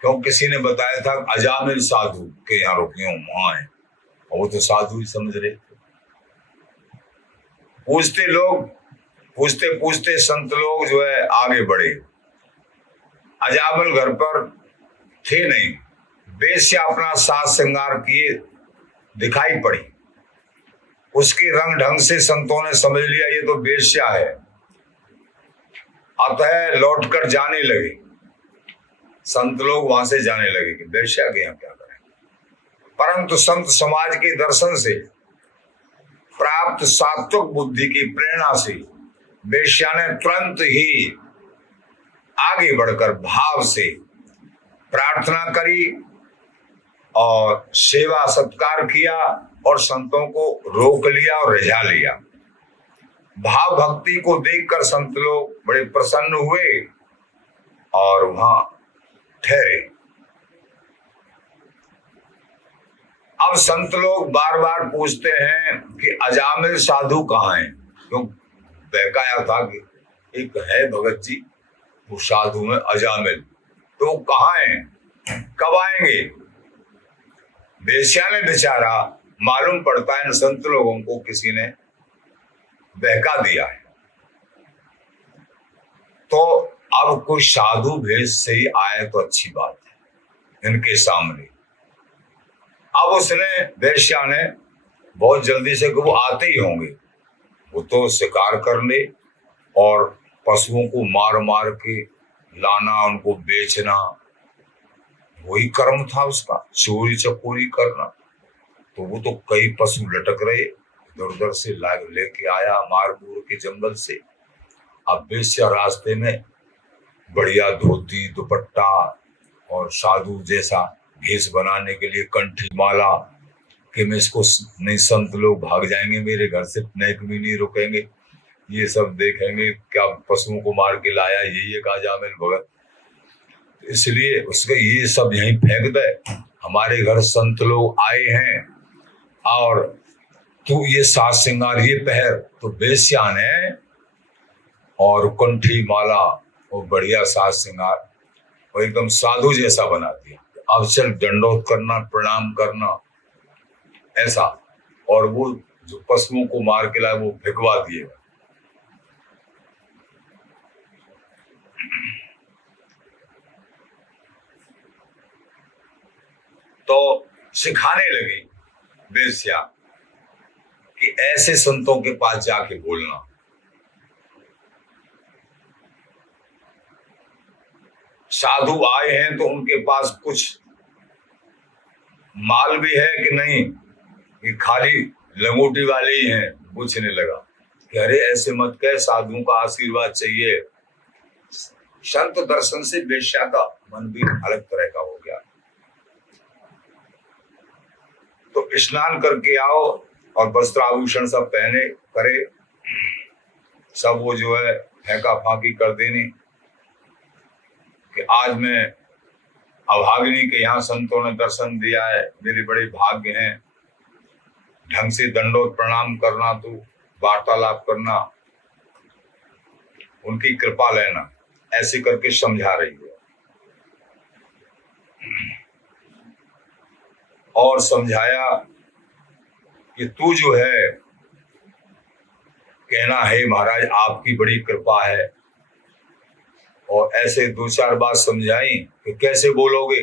क्यों किसी ने बताया था अजामिल साधु के यहाँ रुके वहां है, और वो तो साधु ही समझ रहे थे। पूछते लोग, पूछते पूछते संत लोग जो है आगे बढ़े। अजामिल घर पर थे नहीं, वेश्या अपना साज श्रृंगार किए दिखाई पड़ी। उसके रंग ढंग से संतों ने समझ लिया ये तो वेश्या है, अतः लौटकर जाने लगे। संत लोग वहां से जाने लगे कि वेश्या के यहाँ क्या करें। परंतु संत समाज के दर्शन से प्राप्त सात्विक बुद्धि की प्रेरणा से वेश्या ने तुरंत ही आगे बढ़कर भाव से प्रार्थना करी और सेवा सत्कार किया, और संतों को रोक लिया और रिझा लिया। भाव भक्ति को देखकर संत लोग बड़े प्रसन्न हुए और वहां ठहरे। अब संत लोग बार बार पूछते हैं कि अजामिल साधु कहाँ हैं, क्यों बहकाया था कि एक है भगत जी वो साधु में अजामिल, तो कहाँ हैं, कब आएंगे। वेश्या ने बेचारा, मालूम पड़ता है संत लोगों को किसी ने बहका दिया है, तो अब कोई साधु भेष से ही आए तो अच्छी बात है इनके सामने। अब उसने, वेश्या ने बहुत जल्दी से, वो आते ही होंगे, वो तो शिकार करने और पशुओं को मार मार के लाना, उनको बेचना, वही कर्म था उसका, चोरी चकोरी करना। तो वो तो कई पशु लटक रहे, इधर उधर से लाग लेके आया मार मूर के जंगल से। अब वेश्या रास्ते में बढ़िया धोती दुपट्टा और साधु जैसा भेष बनाने के लिए कंठी माला कि मैं इसको नहीं, संत लोग भाग जाएंगे मेरे घर से, नेक भी नहीं रुकेंगे, ये सब देखेंगे क्या पशुओं को मार के लाया ये काजामिल भगत, इसलिए उसका ये सब यहीं फेंक दे, हमारे घर संत लोग आए हैं और तू ये साज श्रृंगार ये पहर। तो वेश्या ने और कंठी माला और बढ़िया साज श्रृंगार और एकदम साधु जैसा बना दिया। अब चल दंडोत करना, प्रणाम करना ऐसा, और वो जो पशुओं को मार के लाए वो भिगवा दिएगा। तो सिखाने लगी वेश्या कि ऐसे संतों के पास जाके बोलना, साधु आए हैं तो उनके पास कुछ माल भी है कि नहीं, कि खाली लंगोटी वाले ही हैं। पूछने लगा कि अरे ऐसे मत कह, साधुओं का आशीर्वाद चाहिए। संत दर्शन से वेश्या का मन भी अलग तरह का हो गया। तो स्नान करके आओ और वस्त्र आभूषण सब पहने करे, सब वो जो है फेंका फाकी कर देनी कि आज मैं अभागिनी के यहाँ संतों ने दर्शन दिया है, मेरे बड़े भाग्य हैं, ढंग से दंडोत प्रणाम करना, तू वार्तालाप करना, उनकी कृपा लेना, ऐसे करके समझा रही है। और समझाया कि तू जो है कहना है महाराज आपकी बड़ी कृपा है, और ऐसे दो चार बात समझाई कि कैसे बोलोगे,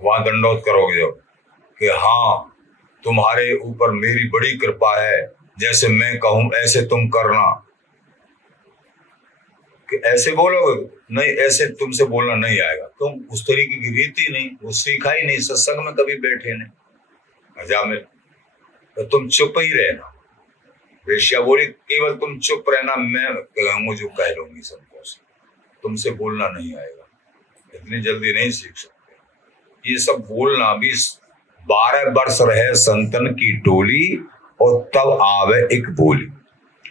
वहां दंडोत करोगे जब कि हाँ तुम्हारे ऊपर मेरी बड़ी कृपा है, जैसे मैं कहूं ऐसे तुम करना। कि ऐसे बोलोगे, नहीं ऐसे तुमसे बोलना नहीं आएगा, तुम उस तरीके की रीति नहीं, वो सीखा ही नहीं, सत्संग में कभी बैठे नहीं अजामिल, तो तुम चुप ही रहना। वेश्या बोली केवल तुम चुप रहना, मैं कहूंगा जो कह लूंगी सबको से, तुमसे बोलना नहीं आएगा, इतनी जल्दी नहीं सीख सकते। ये सब बोलना भी 12 वर्ष रहे संतन की टोली और तब आवे एक बोली।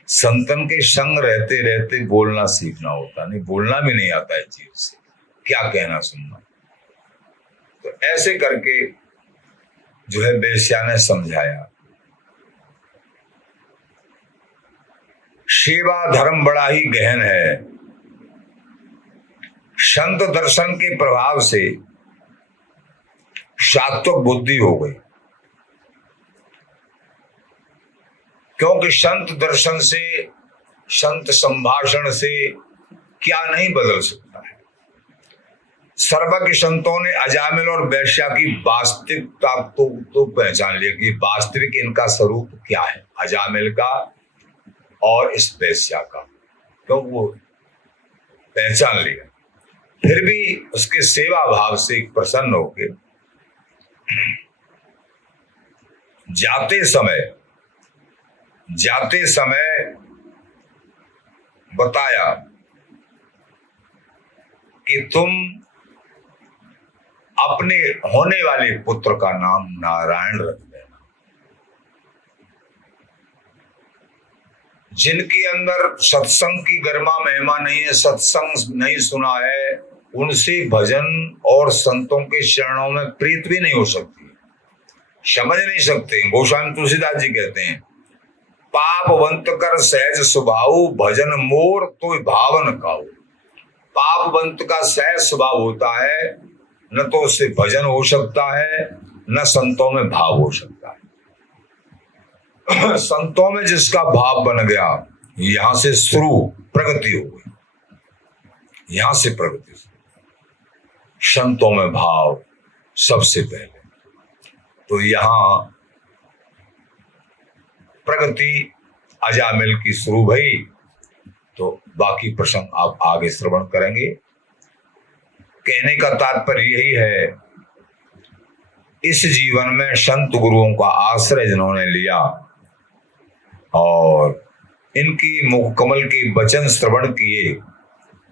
संतन के संग रहते रहते बोलना सीखना होता, नहीं बोलना भी नहीं आता है जीव से, क्या कहना सुनना। तो ऐसे करके जो है वेश्या ने समझाया। सेवा धर्म बड़ा ही गहन है। संत दर्शन के प्रभाव से सात्विक बुद्धि हो गई, क्योंकि संत दर्शन से, संत संभाषण से क्या नहीं बदल सकता है। सर्वज्ञ संतों ने अजामिल और वेश्या की वास्तविकता तो पहचान लिया कि वास्तविक इनका स्वरूप क्या है, अजामिल का और इस वेश्या का, क्यों वो पहचान लिया। फिर भी उसके सेवा भाव से प्रसन्न होके जाते समय बताया कि तुम अपने होने वाले पुत्र का नाम नारायण रख देना। जिनके अंदर सत्संग की गरिमा महिमा नहीं है, सत्संग नहीं सुना है, उनसे भजन और संतों के चरणों में प्रीत भी नहीं हो सकती, समझ नहीं सकते। गोस्वामी तुलसीदास जी कहते हैं, पापवंत कर सहज स्वभाव, भजन मोर तो भावन काऊ। पापवंत का सहज स्वभाव होता है, न तो उससे भजन हो सकता है, न संतों में भाव हो सकता है। संतों में जिसका भाव बन गया, यहां से शुरू प्रगति हो गई, यहां से प्रगति। संतों में भाव सबसे पहले, तो यहां प्रगति अजामिल की शुरू भई। तो बाकी प्रसंग आप आगे श्रवण करेंगे। कहने का तात्पर्य यही है, इस जीवन में संत गुरुओं का आश्रय जिन्होंने लिया और इनकी मुख कमल की वचन श्रवण किए,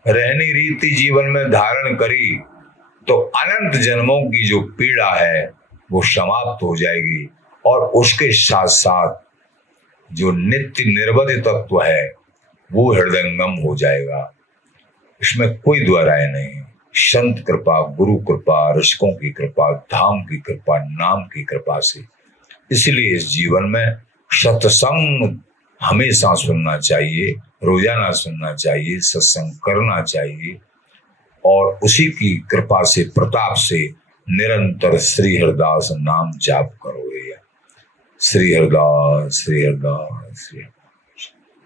रहनी रीति जीवन में धारण करी, तो अनंत जन्मों की जो पीड़ा है वो समाप्त हो जाएगी, और उसके साथ साथ जो नित्य निर्वधि तत्व है वो हृदयंगम हो जाएगा। इसमें कोई दो राय नहीं। संत कृपा, गुरु कृपा, ऋषिकों की कृपा, धाम की कृपा, नाम की कृपा से। इसलिए इस जीवन में सत्संग हमेशा सुनना चाहिए, रोजाना सुनना चाहिए, सत्संग करना चाहिए, और उसी की कृपा से, प्रताप से निरंतर श्री हरिदास नाम जाप करो। श्री हरिदास, श्री हरिदास, श्री हरिदास।